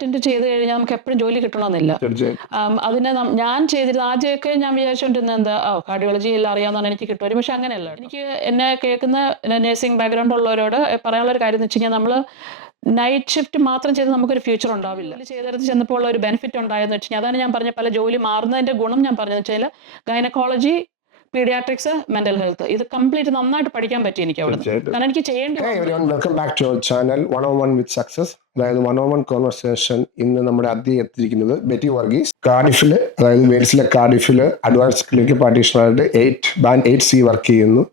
Attend ചെയ്ത് കഴിഞ്ഞാൽ നമുക്ക് എപ്പോഴും ജോലി കിട്ടണമെന്നില്ല. അതിനെ ഞാൻ ചെയ്തിരുന്ന ആദ്യമൊക്കെ ഞാൻ വിചാരിച്ചുകൊണ്ടിരുന്നത് എന്താ കാർഡിയോളജി എല്ലാം അറിയാവുന്നതാണ് എനിക്ക് കിട്ടും. പക്ഷെ അങ്ങനെയല്ല. എനിക്ക് എന്നെ കേൾക്കുന്ന നഴ്സിംഗ് ബാക്ക്ഗ്രൗണ്ട് ഉള്ളവരോട് പറയാനുള്ള ഒരു കാര്യം എന്ന് വെച്ച് കഴിഞ്ഞാൽ നമ്മൾ നൈറ്റ് ഷിഫ്റ്റ് മാത്രം ചെയ്ത് നമുക്കൊരു ഫ്യൂച്ചർ ഉണ്ടാവില്ല. ചെയ്തെടുത്ത് ചെന്നപ്പോൾ ഉള്ള ഒരു ബെനിഫിറ്റ് ഉണ്ടായെന്ന് വെച്ച് കഴിഞ്ഞാൽ അതാണ് ഞാൻ പറഞ്ഞ പല ജോലി മാറുന്നതിന്റെ ഗുണം ഞാൻ പറഞ്ഞതെന്ന് വെച്ചാൽ ഗൈനക്കോളജി, പീഡിയാട്രിക്സ്, മെന്റൽ ഹെൽത്ത് ഇത് കംപ്ലീറ്റ് നന്നായിട്ട് പഠിക്കാൻ പറ്റി എനിക്ക് അവിടെ. കാരണം എനിക്ക് ചെയ്യേണ്ടി. Welcome back to our channel 101 with success. അതായത് 101 കോൺവെർസേഷൻ. ഇന്ന് നമ്മുടെ അതിഥി എത്തിയിരിക്കുന്നത് ബെറ്റി വർഗീസ്. കാർഡിഫിൽ, അതായത് വെയിൽസിലെ കാർഡിഫിൽ അഡ്വാൻസ് ക്ലിനിക്കൽ പ്രാക്ടീഷണറായിട്ട് ബാൻഡ് 8C വർക്ക് ചെയ്യുന്നു.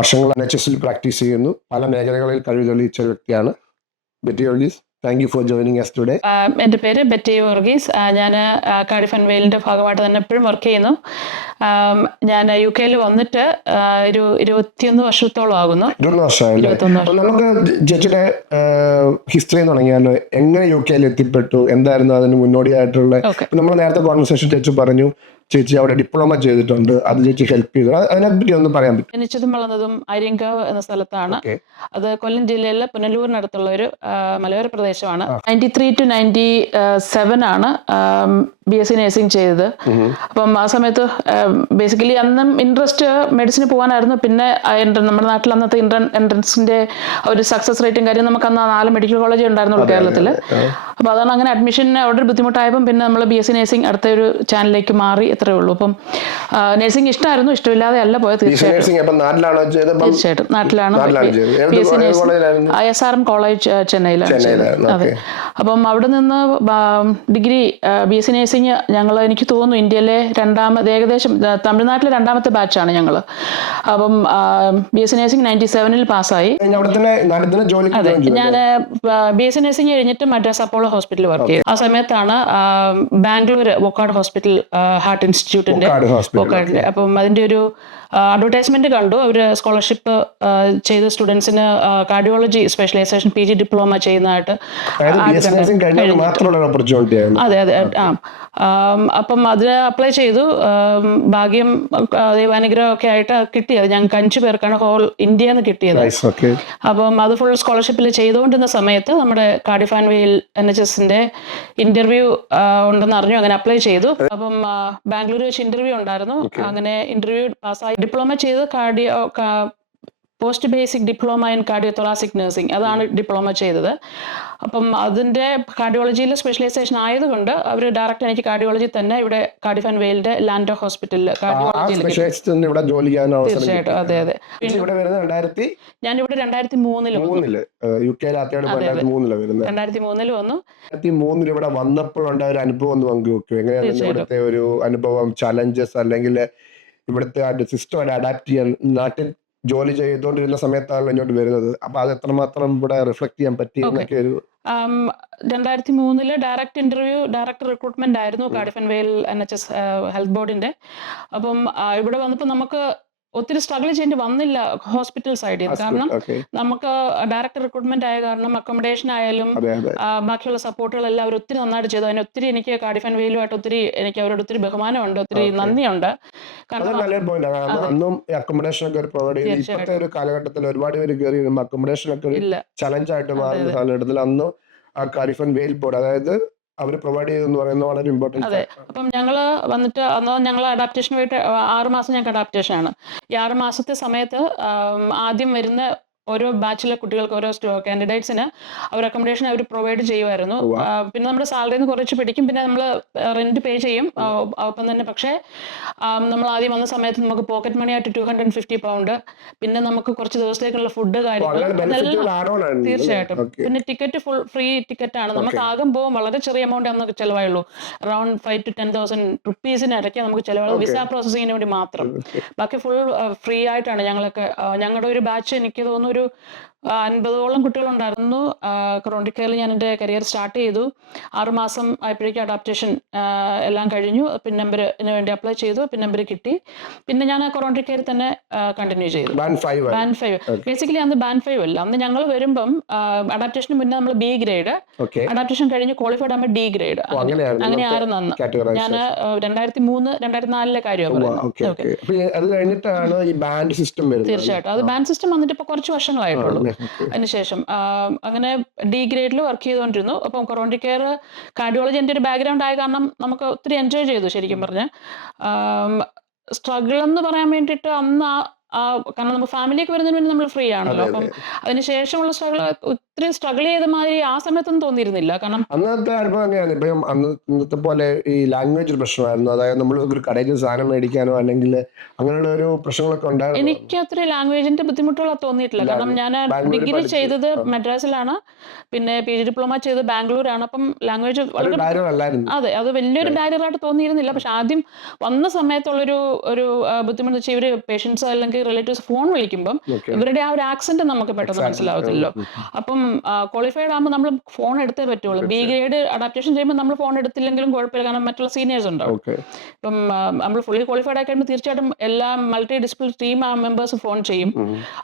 വർഷങ്ങൾ NHS പ്രാക്ടീസ് ചെയ്യുന്നു. പല മേഖലകളിൽ കഴിവ് തെളിയിച്ച വ്യക്തിയാണ് Betty Varghese. Thank you for joining us today. എൻ്റെ പേര് ബെറ്റി വർഗീസ്. ഞാൻ കാർഡിഫ് ആൻഡ് വെയിലിൻ്റെ ഭാഗമായിട്ട് തന്നെ എപ്പോഴും വർക്ക് ചെയ്യുന്നു. ഞാൻ UK വന്നിട്ട് ഒരു 21 വർഷത്തോളം ആകുന്നു. 21 വർഷമായി. നമുക്ക് ചേച്ചിയുടെ ഹിസ്റ്ററി തുടങ്ങിയാലോ? എങ്ങനെ UK എത്തിപ്പെട്ടു? എന്തായിരുന്നു അതിന് മുന്നോടിയായിട്ടുള്ള? നമ്മൾ നേരത്തെ കോൺവെർസേഷൻ ചേച്ചി പറഞ്ഞു ചേച്ചി അവിടെ ഡിപ്ലോമ ചെയ്തിട്ടുണ്ട്, അത് ചേച്ചി ഹെൽപ്പ് ചെയ്തു. അതിനെപ്പറ്റി ഒന്ന് പറയാൻ പറ്റും? ജനിച്ചതും വളർന്നതും അരിങ്കാവ് എന്ന സ്ഥലത്താണ്. അത് കൊല്ലം ജില്ലയിലെ പുനലൂരിനടുത്തുള്ള ഒരു മലയോര പ്രദേശമാണ്. 93 to 97 ആണ് BSc നഴ്സിംഗ് ചെയ്തത്. അപ്പം ആ സമയത്ത് ബേസിക്കലി അന്നും ഇൻട്രസ്റ്റ് മെഡിസിന് പോകാനായിരുന്നു. പിന്നെ നമ്മുടെ നാട്ടിൽ അന്നത്തെ എൻട്രൻസിന്റെ ഒരു സക്സസ് റേറ്റും കാര്യം നമുക്ക് അന്ന് 4 മെഡിക്കൽ കോളേജ് ഉണ്ടായിരുന്നുള്ളൂ കേരളത്തിൽ. അപ്പോൾ അതാണ് അങ്ങനെ അഡ്മിഷൻ അവിടെ ഒരു ബുദ്ധിമുട്ടായപ്പം പിന്നെ നമ്മൾ BSc നഴ്സിംഗ് അടുത്ത ഒരു ചാനലിലേക്ക് മാറി, എത്രയേ ഉള്ളൂ. അപ്പം നഴ്സിംഗ് ഇഷ്ടമായിരുന്നു, ഇഷ്ടമില്ലാതെ അല്ല പോയത്. തീർച്ചയായിട്ടും നാട്ടിലാണ്. SRM കോളേജ് ചെന്നൈയിലാണ്. അതെ. അപ്പം അവിടെ നിന്ന് ഡിഗ്രി BSc നഴ്സിംഗ് എനിക്ക് തോന്നുന്നു ഇന്ത്യയിലെ ഏകദേശം തമിഴ്നാട്ടിലെ 2ാമത്തെ ബാച്ചാണ് ഞങ്ങൾ. അപ്പം BSc നഴ്സിംഗ് 97 പാസ്സായി. അതെ, ഞാൻ BSc നഴ്സിംഗ് കഴിഞ്ഞിട്ട് മദ്രാസ് അപ്പോളോ ഹോസ്പിറ്റലിൽ വർക്ക് ചെയ്തു. ആ സമയത്താണ് ബാംഗ്ലൂർ വൊക്കാർഡ് ഹോസ്പിറ്റൽ ഹാർട്ട് ഇൻസ്റ്റിറ്റ്യൂട്ടിന്റെ വൊക്കാർഡിൽ. അപ്പം അതിന്റെ ഒരു അഡ്വർടൈസ്മെന്റ് കണ്ടു. അവർ സ്കോളർഷിപ്പ് ചെയ്ത സ്റ്റുഡൻസിന് കാർഡിയോളജി സ്പെഷ്യലൈസേഷൻ PG ഡിപ്ലോമ ചെയ്യുന്നതായിട്ട്. അതെ അതെ. അപ്പം അതിന് അപ്ലൈ ചെയ്തു. ഭാഗ്യം ദൈവാനുഗ്രഹം ഒക്കെ ആയിട്ട് കിട്ടിയത്. ഞങ്ങൾക്ക് 5 പേർക്കാണ് ഹോൾ ഇന്ത്യയിൽ നിന്ന് കിട്ടിയത്. അപ്പം അത് ഫുൾ സ്കോളർഷിപ്പിൽ ചെയ്തുകൊണ്ടിരുന്ന സമയത്ത് നമ്മുടെ കാർഡിഫ് ആൻഡ് വെയിൽ NHSന്റെ ഇന്റർവ്യൂ ഉണ്ടെന്ന് അറിഞ്ഞു. അങ്ങനെ അപ്ലൈ ചെയ്തു. അപ്പം ബാംഗ്ലൂർ വെച്ച് ഇന്റർവ്യൂ ഉണ്ടായിരുന്നു. അങ്ങനെ ഇന്റർവ്യൂ പാസ്സായി. ഡിപ്ലോമ ചെയ്ത് post basic diploma in cardio thoracic nursing, അതാണ് ഡിപ്ലോമ ചെയ്തത്. അപ്പം അതിൻ്റെ കാർഡിയോളജിയിൽ സ്പെഷ്യലൈസേഷൻ ആയതുകൊണ്ട് അവർ ഡയറക്റ്റ് എനിക്ക് കാർഡിയോളജി തന്നെ ഇവിടെ കാർഡിഫ് ആൻഡ് വെയിലിന്റെ ലാൻഡോ ഹോസ്പിറ്റലിൽ കാർഡിയോളജിയിൽ. തീർച്ചയായിട്ടും. അതെ അതെ. ഞാനിവിടെ 2003 വന്നു. 2003 ഇവിടെ വന്നപ്പോഴുണ്ടായ ഒരു അനുഭവം ഒന്ന് പങ്കുവെക്കും. എങ്ങനെയാണ് ഇവിടുത്തെ ഒരു അനുഭവം, ചലഞ്ചസ്, അല്ലെങ്കിൽ ഇവിടുത്തെ സിസ്റ്റം അഡാപ്റ്റ് ചെയ്യാൻ? നാട്ടിൽ ജോലി ചെയ്തുകൊണ്ടിരുന്ന സമയത്താണ് ഇങ്ങോട്ട് വരുന്നത്. അപ്പൊ അത് എത്രമാത്രം ഇവിടെ റിഫ്ലക്ട് ചെയ്യാൻ പറ്റി എന്നൊക്കെ ഒരു 2003 ഡയറക്റ്റ് റിക്രൂട്ട്മെന്റ് ആയിരുന്നു കാർഡിഫ് ആൻഡ് വെയിൽ NHS ഹെൽത്ത് ബോർഡിന്റെ. അപ്പം ഇവിടെ വന്നപ്പോൾ നമുക്ക് ഒത്തിരി സ്ട്രഗിൾ ചെയ്യേണ്ടി വന്നില്ല ഹോസ്പിറ്റൽ സൈഡിൽ. കാരണം നമുക്ക് ഡയറക്റ്റ് റിക്രൂട്ട്മെന്റ് ആയ കാരണം അക്കോമഡേഷൻ ആയാലും ബാക്കിയുള്ള സപ്പോർട്ടുകളെല്ലാം അവർ ഒത്തിരി നന്നായിട്ട് ചെയ്തു. അതിന് ഒത്തിരി എനിക്ക് കാർഡിഫ് ആൻഡ് വെയിലുമായിട്ട് എനിക്ക് അവരോട് ഒത്തിരി ബഹുമാനമുണ്ട്, ഒത്തിരി നന്ദിയുണ്ട്. ഒരു കാലഘട്ടത്തിൽ ഒരുപാട് പേര് കയറി അക്കോമഡേഷൻ ഒക്കെ ചലഞ്ച് ആയിട്ട് മാറുന്ന കാലഘട്ടത്തിൽ അന്ന് ആ കാർഡിഫ് ആൻഡ് വെയിൽ ബോർഡ്, അതായത് അവർ പ്രൊവൈഡ് ചെയ്തെന്ന് പറയുന്നത് വളരെ ഇമ്പോർട്ടൻറ്റ്. അതെ. അപ്പം ഞങ്ങൾ വന്നിട്ട് അന്ന് ഞങ്ങൾ അഡാപ്റ്റേഷൻ പോയിട്ട് 6 മാസം ഞങ്ങൾക്ക് അഡാപ്റ്റേഷൻ ആണ്. ഈ 6 മാസത്തെ സമയത്ത് ആദ്യം വരുന്ന ഓരോ ബാച്ചിലെ കുട്ടികൾക്ക്, ഓരോ കാൻഡിഡേറ്റ്സിന് അവർ അക്കോമഡേഷൻ അവർ പ്രൊവൈഡ് ചെയ്യുമായിരുന്നു. പിന്നെ നമ്മുടെ സാലറിയിൽ നിന്ന് കുറച്ച് പിടിക്കും, പിന്നെ നമ്മൾ റെന്റ് പേ ചെയ്യും ഒപ്പം തന്നെ. പക്ഷേ നമ്മൾ ആദ്യം വന്ന സമയത്ത് നമുക്ക് പോക്കറ്റ് മണി ആയിട്ട് 250 പൗണ്ട്, പിന്നെ നമുക്ക് കുറച്ച് ദിവസത്തേക്കുള്ള ഫുഡ് കാര്യങ്ങൾ, തീർച്ചയായിട്ടും. പിന്നെ ടിക്കറ്റ് ഫുൾ ഫ്രീ ടിക്കറ്റ് ആണ്. നമുക്ക് ആകും പോകും വളരെ ചെറിയ എമൗണ്ട് നമുക്ക് ചിലവായുള്ളൂ. അറൌണ്ട് 5 to 10,000 റുപ്പീസിന് ഇടയ്ക്ക് നമുക്ക് ചിലവാകും വിസ പ്രോസസ്സിങ്ങിന് വേണ്ടി മാത്രം. ബാക്കി ഫുൾ ഫ്രീ ആയിട്ടാണ്. ഞങ്ങളുടെ ഒരു ബാച്ച് എനിക്ക് തോന്നുന്നു ഒരു 50ഓളം കുട്ടികളുണ്ടായിരുന്നു. ക്രോണിക് കെയറിൽ ഞാൻ എൻ്റെ കരിയർ സ്റ്റാർട്ട് ചെയ്തു. 6 മാസം ആയപ്പോഴേക്കും അഡാപ്റ്റേഷൻ എല്ലാം കഴിഞ്ഞു. പിൻ നമ്പറിന് വേണ്ടി അപ്ലൈ ചെയ്തു. പിൻ നമ്പർ കിട്ടി. പിന്നെ ഞാൻ ക്രോണിക് കെയറിൽ തന്നെ കണ്ടിന്യൂ ചെയ്തു. ബാൻഡ് 5 ബേസിക്കലി അന്ന് ബാൻഡ് 5 അല്ല. അന്ന് ഞങ്ങൾ വരുമ്പം അഡാപ്റ്റേഷന് മുന്നേ നമ്മൾ B ഗ്രേഡ്, അഡാപ്റ്റേഷൻ കഴിഞ്ഞ് ക്വാളിഫൈഡ് ആകുമ്പോൾ D ഗ്രേഡ്, അങ്ങനെയായിരുന്നു അന്ന്. ഞാൻ 2003-2004 കാര്യമാണ്. തീർച്ചയായിട്ടും. അത് ബാൻഡ് സിസ്റ്റം വന്നിട്ട് ഇപ്പൊ കുറച്ച് വർഷങ്ങളായിട്ടുള്ളൂ. അതിനുശേഷം അങ്ങനെ ഡി ഗ്രേഡിൽ വർക്ക് ചെയ്തുകൊണ്ടിരുന്നു. അപ്പം കൊറോണറി കെയർ കാർഡിയോളജി എൻ്റെ ഒരു ബാക്ക്ഗ്രൗണ്ട് ആയ കാരണം നമുക്ക് ഒത്തിരി എൻജോയ് ചെയ്തു ശരിക്കും പറഞ്ഞാൽ. സ്ട്രഗിൾ എന്ന് പറയാൻ വേണ്ടിയിട്ട് അന്ന് കാരണം നമ്മൾ ഫാമിലിയൊക്കെ വരുന്നതിന് വേണ്ടി നമ്മൾ ഫ്രീ ആണല്ലോ. അപ്പം അതിനുശേഷമുള്ള ഒത്തിരി സ്ട്രഗിൾ ചെയ്ത മാതിരി ആ സമയത്തൊന്നും തോന്നിയിരുന്നില്ല. കാരണം അന്നത്തെ അനുഭവം എങ്ങനെയാണ്? ഇപ്പം അന്നത്തെ പോലെ ഈ ലാംഗ്വേജ് ഒരു പ്രശ്നമായിരുന്നു? അതായത് നമ്മൾ ഒരു കടയിൽ സാധനം മേടിക്കാനോ അല്ലെങ്കിൽ അങ്ങനെയുള്ള ഒരു പ്രശ്നങ്ങളൊക്കെ ഉണ്ടായിരുന്നു? എനിക്ക് അത്ര ലാംഗ്വേജിന്റെ ബുദ്ധിമുട്ടുകൾ തോന്നിയിട്ടില്ല. കാരണം ഞാൻ ഡിഗ്രി ചെയ്തത് മദ്രാസിലാണ്, പിന്നെ PG ഡിപ്ലോമ ചെയ്തത് ബാംഗ്ലൂരാണ്. അപ്പം ലാംഗ്വേജ് അതെ, അത് വലിയൊരു ബാരിയറായിട്ട് തോന്നിയിരുന്നില്ല. പക്ഷെ ആദ്യം വന്ന സമയത്തുള്ളൊരു ബുദ്ധിമുട്ട് വെച്ചാൽ ഇവര് പേഷ്യൻസ് അല്ലെങ്കിൽ റിലേറ്റീവ്സ് ഫോൺ വിളിക്കുമ്പം ഇവരുടെ ആ ഒരു ആക്സെന്റ് നമുക്ക് പെട്ടെന്ന് മനസ്സിലാവത്തില്ലല്ലോ. അപ്പം ക്വാളിഫൈഡ് ആകുമ്പോൾ നമ്മൾ ഫോൺ എടുത്തേ പറ്റുള്ളൂ. ബി ഗ്രേഡ് അഡാപ്റ്റേഷൻ ചെയ്യുമ്പോൾ നമ്മൾ ഫോൺ എടുത്തില്ലെങ്കിലും കുഴപ്പമില്ല, കാരണം മറ്റുള്ള സീനിയേഴ്സ് ഉണ്ടാവും. ഇപ്പം നമ്മൾ ഫുള്ളി ക്വാളിഫൈഡ് ആയി കഴിയുമ്പോൾ തീർച്ചയായിട്ടും എല്ലാ multi discipline team members phone ചെയ്യും.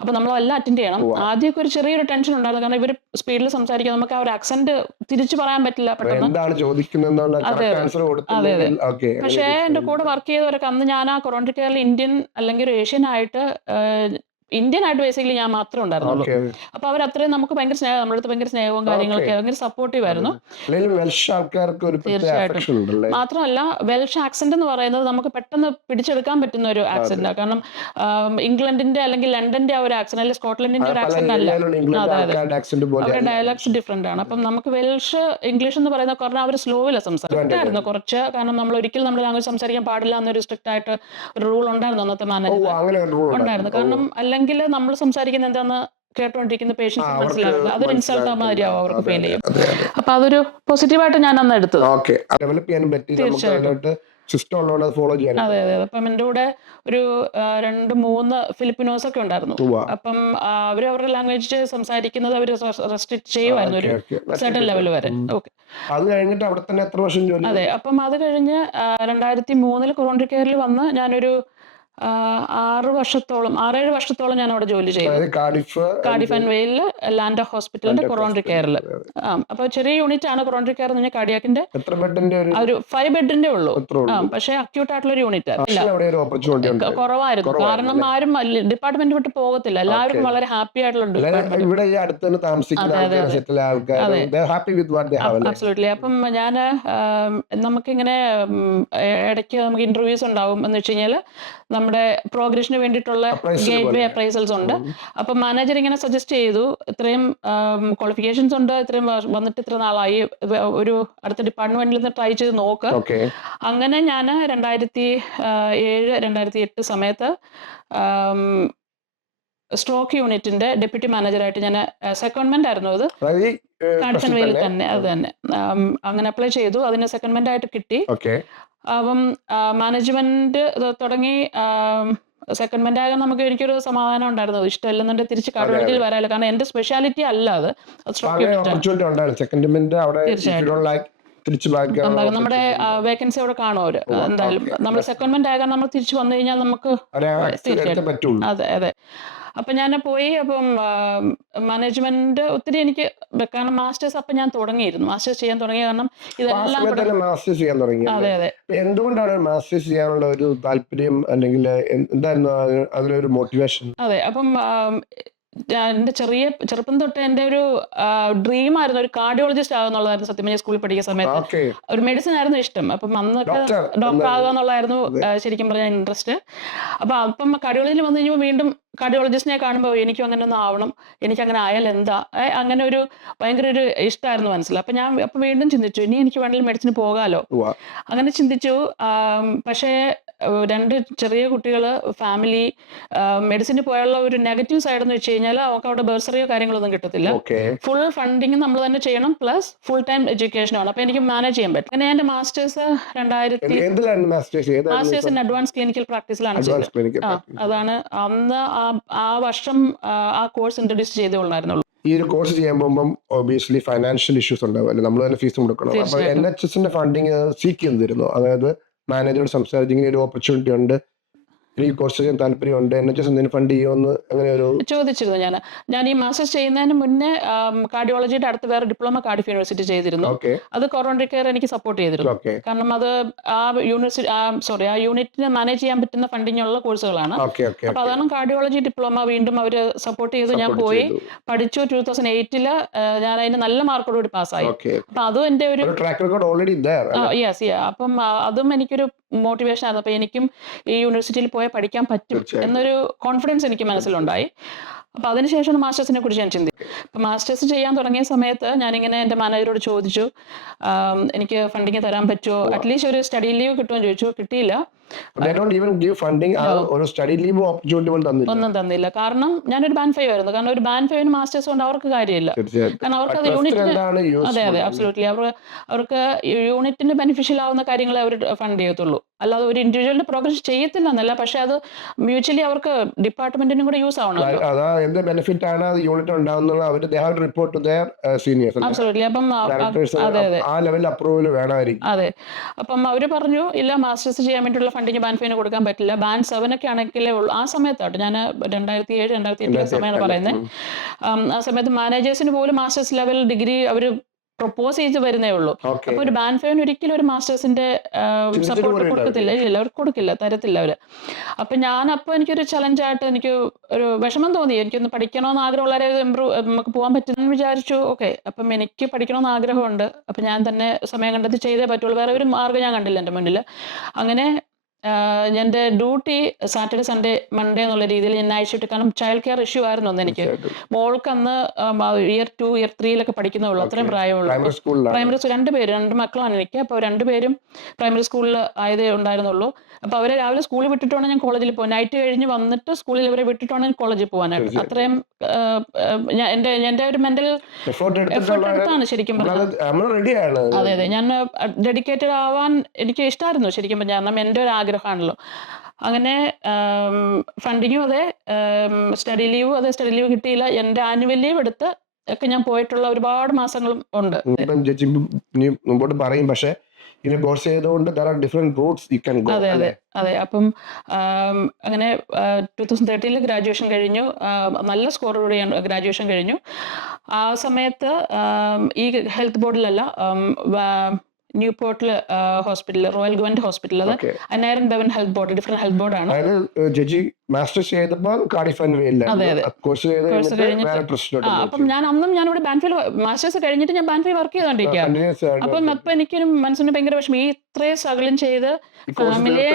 അപ്പൊ നമ്മൾ എല്ലാം അറ്റൻഡ് ചെയ്യണം. ആദ്യമൊക്കെ ഒരു ചെറിയൊരു ടെൻഷൻ ഉണ്ടായിരുന്നു, കാരണം ഇവർ സ്പീഡിൽ സംസാരിക്കാൻ നമുക്ക് ആ ഒരു ആക്സെന്റ് തിരിച്ചു പറയാൻ പറ്റില്ല പെട്ടെന്ന്. അതെ അതെ. പക്ഷേ എന്റെ കൂടെ വർക്ക് ചെയ്തവരൊക്കെ അന്ന് ഞാൻ ആ കൊറോണറി കെയറിൽ ഇന്ത്യൻ അല്ലെങ്കിൽ ഒരു ഏഷ്യൻ ആയിട്ട് ഇന്ത്യൻ ആയിട്ട് ബേസിക്കലി ഞാൻ മാത്രമേ ഉണ്ടായിരുന്നുള്ളൂ. അപ്പൊ അവർ അത്രയും നമുക്ക് ഭയങ്കര സ്നേഹം, നമ്മുടെ അടുത്ത് ഭയങ്കര സ്നേഹവും കാര്യങ്ങളൊക്കെ ഭയങ്കര സപ്പോർട്ടീവ് ആയിരുന്നു. തീർച്ചയായിട്ടും. മാത്രമല്ല വെൽഷ് ആക്സെന്റ് എന്ന് പറയുന്നത് നമുക്ക് പെട്ടെന്ന് പിടിച്ചെടുക്കാൻ പറ്റുന്ന ഒരു ആക്സെന്റാണ്. കാരണം ഇംഗ്ലണ്ടിന്റെ അല്ലെങ്കിൽ ലണ്ടന്റെ ആ ഒരു ആക്സെന്റ് അല്ലെങ്കിൽ സ്കോട്ട്ലൻഡിന്റെ ഒരു ആക്സെന്റ് അല്ല. അതെ അതെ, അവരുടെ ഡയലോഗ്സ് ഡിഫറെന്റ് ആണ്. അപ്പം നമുക്ക് വെൽഷ് ഇംഗ്ലീഷ് എന്ന് പറയുന്ന കുറഞ്ഞ അവർ സ്ലോയിലാണ് സംസാരിക്കായിരുന്നു കുറച്ച്. കാരണം നമ്മൾ ഒരിക്കലും നമ്മുടെ ലാംഗ്വേജ് സംസാരിക്കാൻ പാടില്ല എന്നൊരു സ്ട്രിക്റ്റ് ആയിട്ട് ഒരു റൂൾ ഉണ്ടായിരുന്നു അന്നത്തെ മാനേജ്മെന്റ് ഉണ്ടായിരുന്നു. കാരണം അല്ലെങ്കിൽ നമ്മൾ സംസാരിക്കുന്ന എന്താന്ന് കേട്ടോണ്ടിരിക്കുന്ന പേഷ്യൻസ് മനസ്സിലാവില്ല, അതൊരു ഇൻസൾട്ട് മാതിരിയാവും അവർക്ക് ഫീൽ ചെയ്യും. അപ്പൊ അതൊരു പോസിറ്റീവായിട്ട് ഞാൻ അന്ന് എടുത്തത്. തീർച്ചയായിട്ടും. അതെ അതെ. അപ്പം എൻ്റെ കൂടെ ഒരു 2-3 ഫിലിപ്പിനോസ് ഒക്കെ ഉണ്ടായിരുന്നു. അപ്പം അവര് അവരുടെ ലാംഗ്വേജ് സംസാരിക്കുന്നത് അവർ റെസ്ട്രിക്ട് ചെയ്യുമായിരുന്നു ഒരു സർട്ടൻ ലെവൽ വരെ. ഓക്കെ, അതെ. അപ്പം അത് കഴിഞ്ഞ് 2003 കൊറോണറി കെയറിൽ വന്ന് ഞാനൊരു 6-7 വർഷത്തോളം ഞാൻ അവിടെ ജോലി ചെയ്തു. കാർഡിഫ് ആൻഡ് വെയിൽ ലാൻഡ് ഹോസ്പിറ്റലിന്റെ കൊറോണറി കെയറിൽ. അപ്പൊ ചെറിയ യൂണിറ്റ് ആണ് കൊറോണറി കെയർ എന്ന് പറഞ്ഞാൽ കാർഡിയാക്കിന്റെ ഒരു 5 ബെഡിന്റെ ഉള്ളൂ. പക്ഷെ അക്യൂട്ട് ആയിട്ടുള്ള ഒരു യൂണിറ്റ് കുറവായിരുന്നു. കാരണം ആരും ഡിപ്പാർട്ട്മെന്റ് വിട്ട് പോകത്തില്ല, എല്ലാവരും വളരെ ഹാപ്പി ആയിട്ടുള്ള അബ്സല്യൂട്ട്ലി. അപ്പം ഞാൻ നമുക്കിങ്ങനെ ഇടയ്ക്ക് നമുക്ക് ഇന്റർവ്യൂസ് ഉണ്ടാവും എന്ന് വെച്ച് കഴിഞ്ഞാൽ നമ്മുടെ പ്രോഗ്രഷന് വേണ്ടിയിട്ടുള്ള ഗേറ്റ് വേ അപ്രൈസൽസ് ഉണ്ട്. അപ്പൊ മാനേജർ ഇങ്ങനെ സജസ്റ്റ് ചെയ്തു, ഇത്രയും ക്വാളിഫിക്കേഷൻസ് ഉണ്ട്, ഇത്രയും വന്നിട്ട് ഇത്ര നാളായി, ഒരു അടുത്ത ഡിപ്പാർട്ട്മെന്റിൽ നിന്ന് ട്രൈ ചെയ്ത് നോക്ക്. അങ്ങനെ ഞാൻ 2007-2008 സമയത്ത് സ്ട്രോക്ക് യൂണിറ്റിന്റെ ഡെപ്യൂട്ടി മാനേജറായിട്ട് ഞാൻ സെക്കൻഡ്മെന്റ് ആയിരുന്നു. അത് കാർഡിഫ് ആൻഡ് വെയിൽ തന്നെ, അത് തന്നെ. അങ്ങനെ അപ്ലൈ ചെയ്തു, അതിന് സെക്കൻഡ്മെന്റ് ആയിട്ട് കിട്ടി. അപ്പം മാനേജ്മെന്റ് തുടങ്ങി സെക്കൻഡ്മെന്റ് ആകാൻ എനിക്കൊരു സമാധാനം ഉണ്ടായിരുന്നു. ഇഷ്ടമല്ലെന്നുണ്ടെങ്കിൽ തിരിച്ച് കാർഡിയോളജിയിൽ വരാമല്ലോ, കാരണം എന്റെ സ്പെഷ്യാലിറ്റി അല്ല അത്. തീർച്ചയായിട്ടും നമ്മുടെ വേക്കൻസി അവിടെ കാണും അവര്. എന്തായാലും നമ്മൾ സെക്കൻഡ്മെന്റ് ആകാൻ നമ്മൾ തിരിച്ചു വന്നു കഴിഞ്ഞാൽ നമുക്ക് തീർച്ചയായിട്ടും. അതെ അതെ. അപ്പൊ ഞാൻ പോയി. അപ്പം മാനേജ്മെന്റ് ഒത്തിരി എനിക്ക്, കാരണം മാസ്റ്റേഴ്സ് അപ്പൊ ഞാൻ തുടങ്ങിയിരുന്നു, മാസ്റ്റേഴ്സ് ചെയ്യാൻ തുടങ്ങിയ കാരണം ഇതെല്ലാം. അതെ അതെ. എന്തുകൊണ്ടാണ് മാസ്റ്റേഴ്സ് ചെയ്യാനുള്ള ഒരു താല്പര്യം, അല്ലെങ്കിൽ എന്തായിരുന്നു അതിലൊരു മോട്ടിവേഷൻ? അതെ, അപ്പം എന്റെ ചെറുപ്പം തൊട്ട് എന്റെ ഒരു ഡ്രീം ആയിരുന്നു ഒരു കാർഡിയോളജിസ്റ്റ് ആകുന്നുള്ളതായിരുന്നു. സത്യം പറഞ്ഞാൽ സ്കൂളിൽ പഠിക്കുന്ന സമയത്ത് ഒരു മെഡിസിൻ ആയിരുന്നു ഇഷ്ടം. അപ്പം അന്നൊക്കെ ഡോക്ടർ ആകുക എന്നുള്ളതായിരുന്നു ശരിക്കും പറഞ്ഞാൽ ഇൻട്രസ്റ്റ്. അപ്പം കാർഡിയോളജിയിൽ വന്നു കഴിഞ്ഞപ്പോൾ വീണ്ടും കാർഡിയോളജിസ്റ്റിനെ കാണുമ്പോൾ എനിക്കും അങ്ങനെ ഒന്ന് ആവണം, എനിക്കങ്ങനെ ആയാൽ എന്താ, അങ്ങനെ ഒരു ഭയങ്കര ഒരു ഇഷ്ടമായിരുന്നു മനസ്സിൽ. അപ്പം ഞാൻ വീണ്ടും ചിന്തിച്ചു, ഇനി എനിക്ക് വേണമെങ്കിൽ മെഡിസിന് പോകാമല്ലോ, അങ്ങനെ ചിന്തിച്ചു. പക്ഷേ 2 ചെറിയ കുട്ടികൾ, ഫാമിലി, മെഡിസിന് പോയുള്ള ഒരു നെഗറ്റീവ് സൈഡ് എന്ന് വെച്ച് കഴിഞ്ഞാൽ അവർക്ക് അവിടെ ബേഴ്സറിയോ കാര്യങ്ങളൊന്നും കിട്ടത്തില്ല. ഫുൾ ഫണ്ടിങ് നമ്മൾ തന്നെ ചെയ്യണം, പ്ലസ് ഫുൾ ടൈം എഡ്യൂക്കേഷനാണ്. അപ്പൊ എനിക്ക് മാനേജ് ചെയ്യാൻ പറ്റും. അങ്ങനെ എന്റെ masters 2000 masters in advance clinical പ്രാക്ടീസിലാണ് ചെയ്തത്. അതാണ് അന്ന് ആ വർഷം ആ കോഴ്സ് ഇൻട്രൊഡ്യൂസ് ചെയ്തോളായിരുന്നുള്ളൂ. ഈ ഒരു കോഴ്സ് ചെയ്യുമ്പോൾ ഒബിയസ്ലി ഫൈനാൻഷ്യൽ ഇഷ്യൂസ് ഉണ്ടാവുമല്ലോ, നമ്മൾ തന്നെ ഫീസ് കൊടുക്കണം. അപ്പൊ NHS ഫണ്ടിങ് സീക്ക് ചെയ്തിരുന്നു, അതായത് മാനേജറോട് സംസാരിച്ച് ഇങ്ങനെ ഒരു ഓപ്പർച്യൂണിറ്റി ഉണ്ട്, എനിക്ക് കോഴ്സ് ചെയ്യാൻ താല്പര്യമുണ്ട്, NHS എന്തെങ്കിലും ഫണ്ട് ചെയ്യുമെന്ന് അങ്ങനെ ഒരു ചോദിച്ചിരുന്നു ഞാൻ ഈ മാസ്റ്റേഴ്സ് ചെയ്യുന്നതിന് മുന്നേ കാർഡിയോളജിയുടെ അടുത്ത് വേറെ ഡിപ്ലോമ കാർഡിഫ് യൂണിവേഴ്സിറ്റി ചെയ്തിരുന്നു. ഓക്കെ അത് കൊറോണറി കെയർ എനിക്ക് സപ്പോർട്ട് ചെയ്തിരുന്നു. ഓക്കെ കാരണം അത് ആ ആ യൂണിറ്റിനെ മാനേജ് ചെയ്യാൻ പറ്റുന്ന ഫണ്ടിങ് ഉള്ള കോഴ്സുകളാണ്. ഓക്കെ ഓക്കെ അപ്പൊ അതാണ് കാർഡിയോളജി ഡിപ്ലോമ വീണ്ടും അവർ സപ്പോർട്ട് ചെയ്തു. ഞാൻ സപ്പോർട്ട് പോയി ചെയ്തു. പഠിച്ചു. 2008 ഞാൻ അതിന് നല്ല മാർക്കോടുകൂടി പാസ്സായി. ഓക്കെ അപ്പൊ അതും എൻ്റെ ഒരു ട്രാക്ക് റെക്കോർഡ് ഓൾറെഡി there അല്ലേ? യെസ് അപ്പം അതും എനിക്കൊരു മോട്ടിവേഷൻ ആയിരുന്നു. അപ്പൊ എനിക്കും ഈ യൂണിവേഴ്സിറ്റിയിൽ പോയി പഠിക്കാൻ പറ്റും തീർച്ചയായും. എന്നൊരു കോൺഫിഡൻസ് എനിക്ക് മനസ്സിലുണ്ടായി. അപ്പൊ അതിനുശേഷം മാസ്റ്റേഴ്സിനെ കുറിച്ച് ഞാൻ ചിന്തിച്ചു. അപ്പൊ മാസ്റ്റേഴ്സ് ചെയ്യാൻ തുടങ്ങിയ സമയത്ത് ഞാനിങ്ങനെ എൻ്റെ മാനേജറോട് ചോദിച്ചു, എനിക്ക് ഫണ്ടിങ് തരാൻ പറ്റുമോ, അറ്റ്ലീസ്റ്റ് ഒരു സ്റ്റഡി ലീവ് കിട്ടുമെന്ന് ചോദിച്ചു. കിട്ടിയില്ല. They don't even give funding. ഒരു സ്റ്റഡി ലീവ് ഓപ്പർച്യൂണിറ്റി പോലും തന്നില്ല. ഒന്നും തന്നില്ല. കാരണം ഞാനൊരു ബാൻഡ് 5 ആയിരുന്നു. കാരണം ഒരു ബാൻഡ് 5 മാസ്റ്റേഴ്സ് കൊണ്ട് അവർക്ക് കാര്യമില്ല. തീർച്ചയായും. കാരണം അവർക്ക് അത് Trust യൂണിറ്റിന് എന്താണ് അതെ useful? അബ്സല്യൂട്ട്ലി അവർക്ക് യൂണിറ്റിന് ബെനിഫിഷ്യൽ ആവുന്ന കാര്യങ്ങളെ അവർ ഫണ്ട് ചെയ്യത്തുള്ളൂ. അല്ലാതെ ഒരു ഇൻഡിവിജ്വലിന്റെ പ്രോഗ്രസ് ചെയ്യത്തില്ല എന്നല്ല, പക്ഷെ അത് മ്യൂച്വലി അവർക്ക് ഡിപ്പാർട്ട്മെന്റിനും കൂടെ യൂസ് ആവണമല്ലോ. അതാ എന്ത് ബെനിഫിറ്റ് ആണ് യൂണിറ്റ് ഉണ്ടാകുന്നത് അവർ they have to report to their seniors. Absolutely. അപ്പം Directors അതെ അതെ ആ ലെവലിൽ അപ്രൂവൽ വേണമായിരിക്കും. അതെ. അപ്പം അവർ പറഞ്ഞു ഇല്ല, മാസ്റ്റേഴ്സ് ചെയ്യാൻ വേണ്ടിയുള്ള ഫണ്ടിങ് ബാൻഡ് 5 കൊടുക്കാൻ പറ്റില്ല. ബാൻഡ് 7 ഒക്കെ ആണെങ്കിലേ ഉള്ളൂ. ആ സമയത്താട്ടോ ഞാൻ 2007 2008 സമയമാണ് പറയുന്നത്. ആ സമയത്ത് മാനേജേഴ്സിന് പോലും മാസ്റ്റേഴ്സ് ലെവൽ ഡിഗ്രി അവർ പ്രൊപ്പോസ് ചെയ്ത് വരുന്നേ ഉള്ളൂ. ഓക്കെ അപ്പൊ ഒരു ബാൻഡ് 5 ഒരിക്കലും ഒരു മാസ്റ്റേഴ്സിന്റെ സപ്പോർട്ട് കൊടുക്കത്തില്ല. ഇല്ല, അവർ കൊടുക്കില്ല, തരത്തില്ല അവര്. അപ്പൊ എനിക്കൊരു ചലഞ്ചായിട്ട് എനിക്ക് ഒരു വിഷമം തോന്നി. എനിക്കൊന്ന് പഠിക്കണമെന്ന് ആഗ്രഹമുള്ളവരെ നമുക്ക് പോകാൻ പറ്റുമെന്ന് വിചാരിച്ചു. ഓക്കെ, അപ്പം എനിക്ക് പഠിക്കണമെന്ന് ആഗ്രഹമുണ്ട്. അപ്പൊ ഞാൻ തന്നെ സമയം കണ്ടെത്തി ചെയ്തേ പറ്റുള്ളൂ. വേറെ ഒരു മാർഗ്ഗം ഞാൻ കണ്ടില്ല എൻ്റെ മുന്നിൽ. അങ്ങനെ എൻ്റെ ഡ്യൂട്ടി സാറ്റർഡേ സൺഡേ മൺഡേ എന്നുള്ള രീതിയിൽ ഞാൻ നൈറ്റ് ഷിഫ്റ്റ്. കാരണം ചൈൽഡ് കെയർ ഇഷ്യൂ ആയിരുന്നു അന്ന് എനിക്ക്. മോൾക്ക് അന്ന് ഇയർ 2 ഇയർ 3 പഠിക്കുന്നുള്ളൂ. അത്രയും പ്രായമുള്ളൂ. പ്രൈമറി സ്കൂൾ 2 പേര്, 2 മക്കളാണ് എനിക്ക്. അപ്പോൾ 2 പേരും പ്രൈമറി സ്കൂളിൽ ആയതേ ഉണ്ടായിരുന്നുള്ളൂ. അപ്പോൾ അവരെ രാവിലെ സ്കൂളിൽ വിട്ടിട്ട് വേണം ഞാൻ കോളേജിൽ പോകാൻ. നൈറ്റ് കഴിഞ്ഞ് വന്നിട്ട് സ്കൂളിൽ അവരെ വിട്ടിട്ട് വേണം ഞാൻ കോളേജിൽ പോകാനായിട്ട്. അത്രയും എൻ്റെ ഒരു മെന്റൽ എഫേർട്ട് എടുത്താണ് ശരിക്കും പറഞ്ഞത്. അതെ അതെ, ഞാൻ ഡെഡിക്കേറ്റഡ് ആവാൻ എനിക്ക് ഇഷ്ടമായിരുന്നു ശരിക്കും പറഞ്ഞാൽ. കാരണം എൻ്റെ ഒരു ആഗ്രഹമാണല്ലോ. അങ്ങനെ ഫണ്ടിങ്ങും അതെ, സ്റ്റഡി ലീവും അതെ. സ്റ്റഡി ലീവ് കിട്ടിയില്ല. എൻ്റെ ആനുവൽ ലീവ് എടുത്ത് ഒക്കെ ഞാൻ പോയിട്ടുള്ള ഒരുപാട് മാസങ്ങളും ഉണ്ട്. മുമ്പോട്ട് പറയും, പക്ഷേ ഇതിനെ കോഴ്സ് ചെയ്തുകൊണ്ട് different Roots you can go. അതെ അതെ അതെ. അപ്പം അങ്ങനെ 2013 ഗ്രാജുവേഷൻ കഴിഞ്ഞു. നല്ല സ്കോറോടെ ഗ്രാജുവേഷൻ കഴിഞ്ഞു. ആ സമയത്ത് ഈ ഹെൽത്ത് ബോർഡിലല്ല, ന്യൂപോർട്ടിൽ ഹോസ്പിറ്റൽ, റോയൽ ഗവൺമെന്റ് ഹോസ്പിറ്റൽ, അത് Aneurin Bevan health board, different health ബോർഡാണ്. മാസ്റ്റേഴ്സ് ചെയ്തപ്പോൾ അതെ അതെ കോഴ്സ് കഴിഞ്ഞിട്ട് അപ്പം ഞാനിവിടെ ബാൻഡ് 5 മാസ്റ്റേഴ്സ് കഴിഞ്ഞിട്ട് ഞാൻ ബാൻഡ് 5 വർക്ക് ചെയ്തോണ്ടിരിക്കുക. അപ്പം എനിക്കൊരു മനസ്സിന് ഭയങ്കര വിഷമം. ഈ ഇത്രയും സ്ട്രഗിളും ചെയ്ത് ഫാമിലിയെ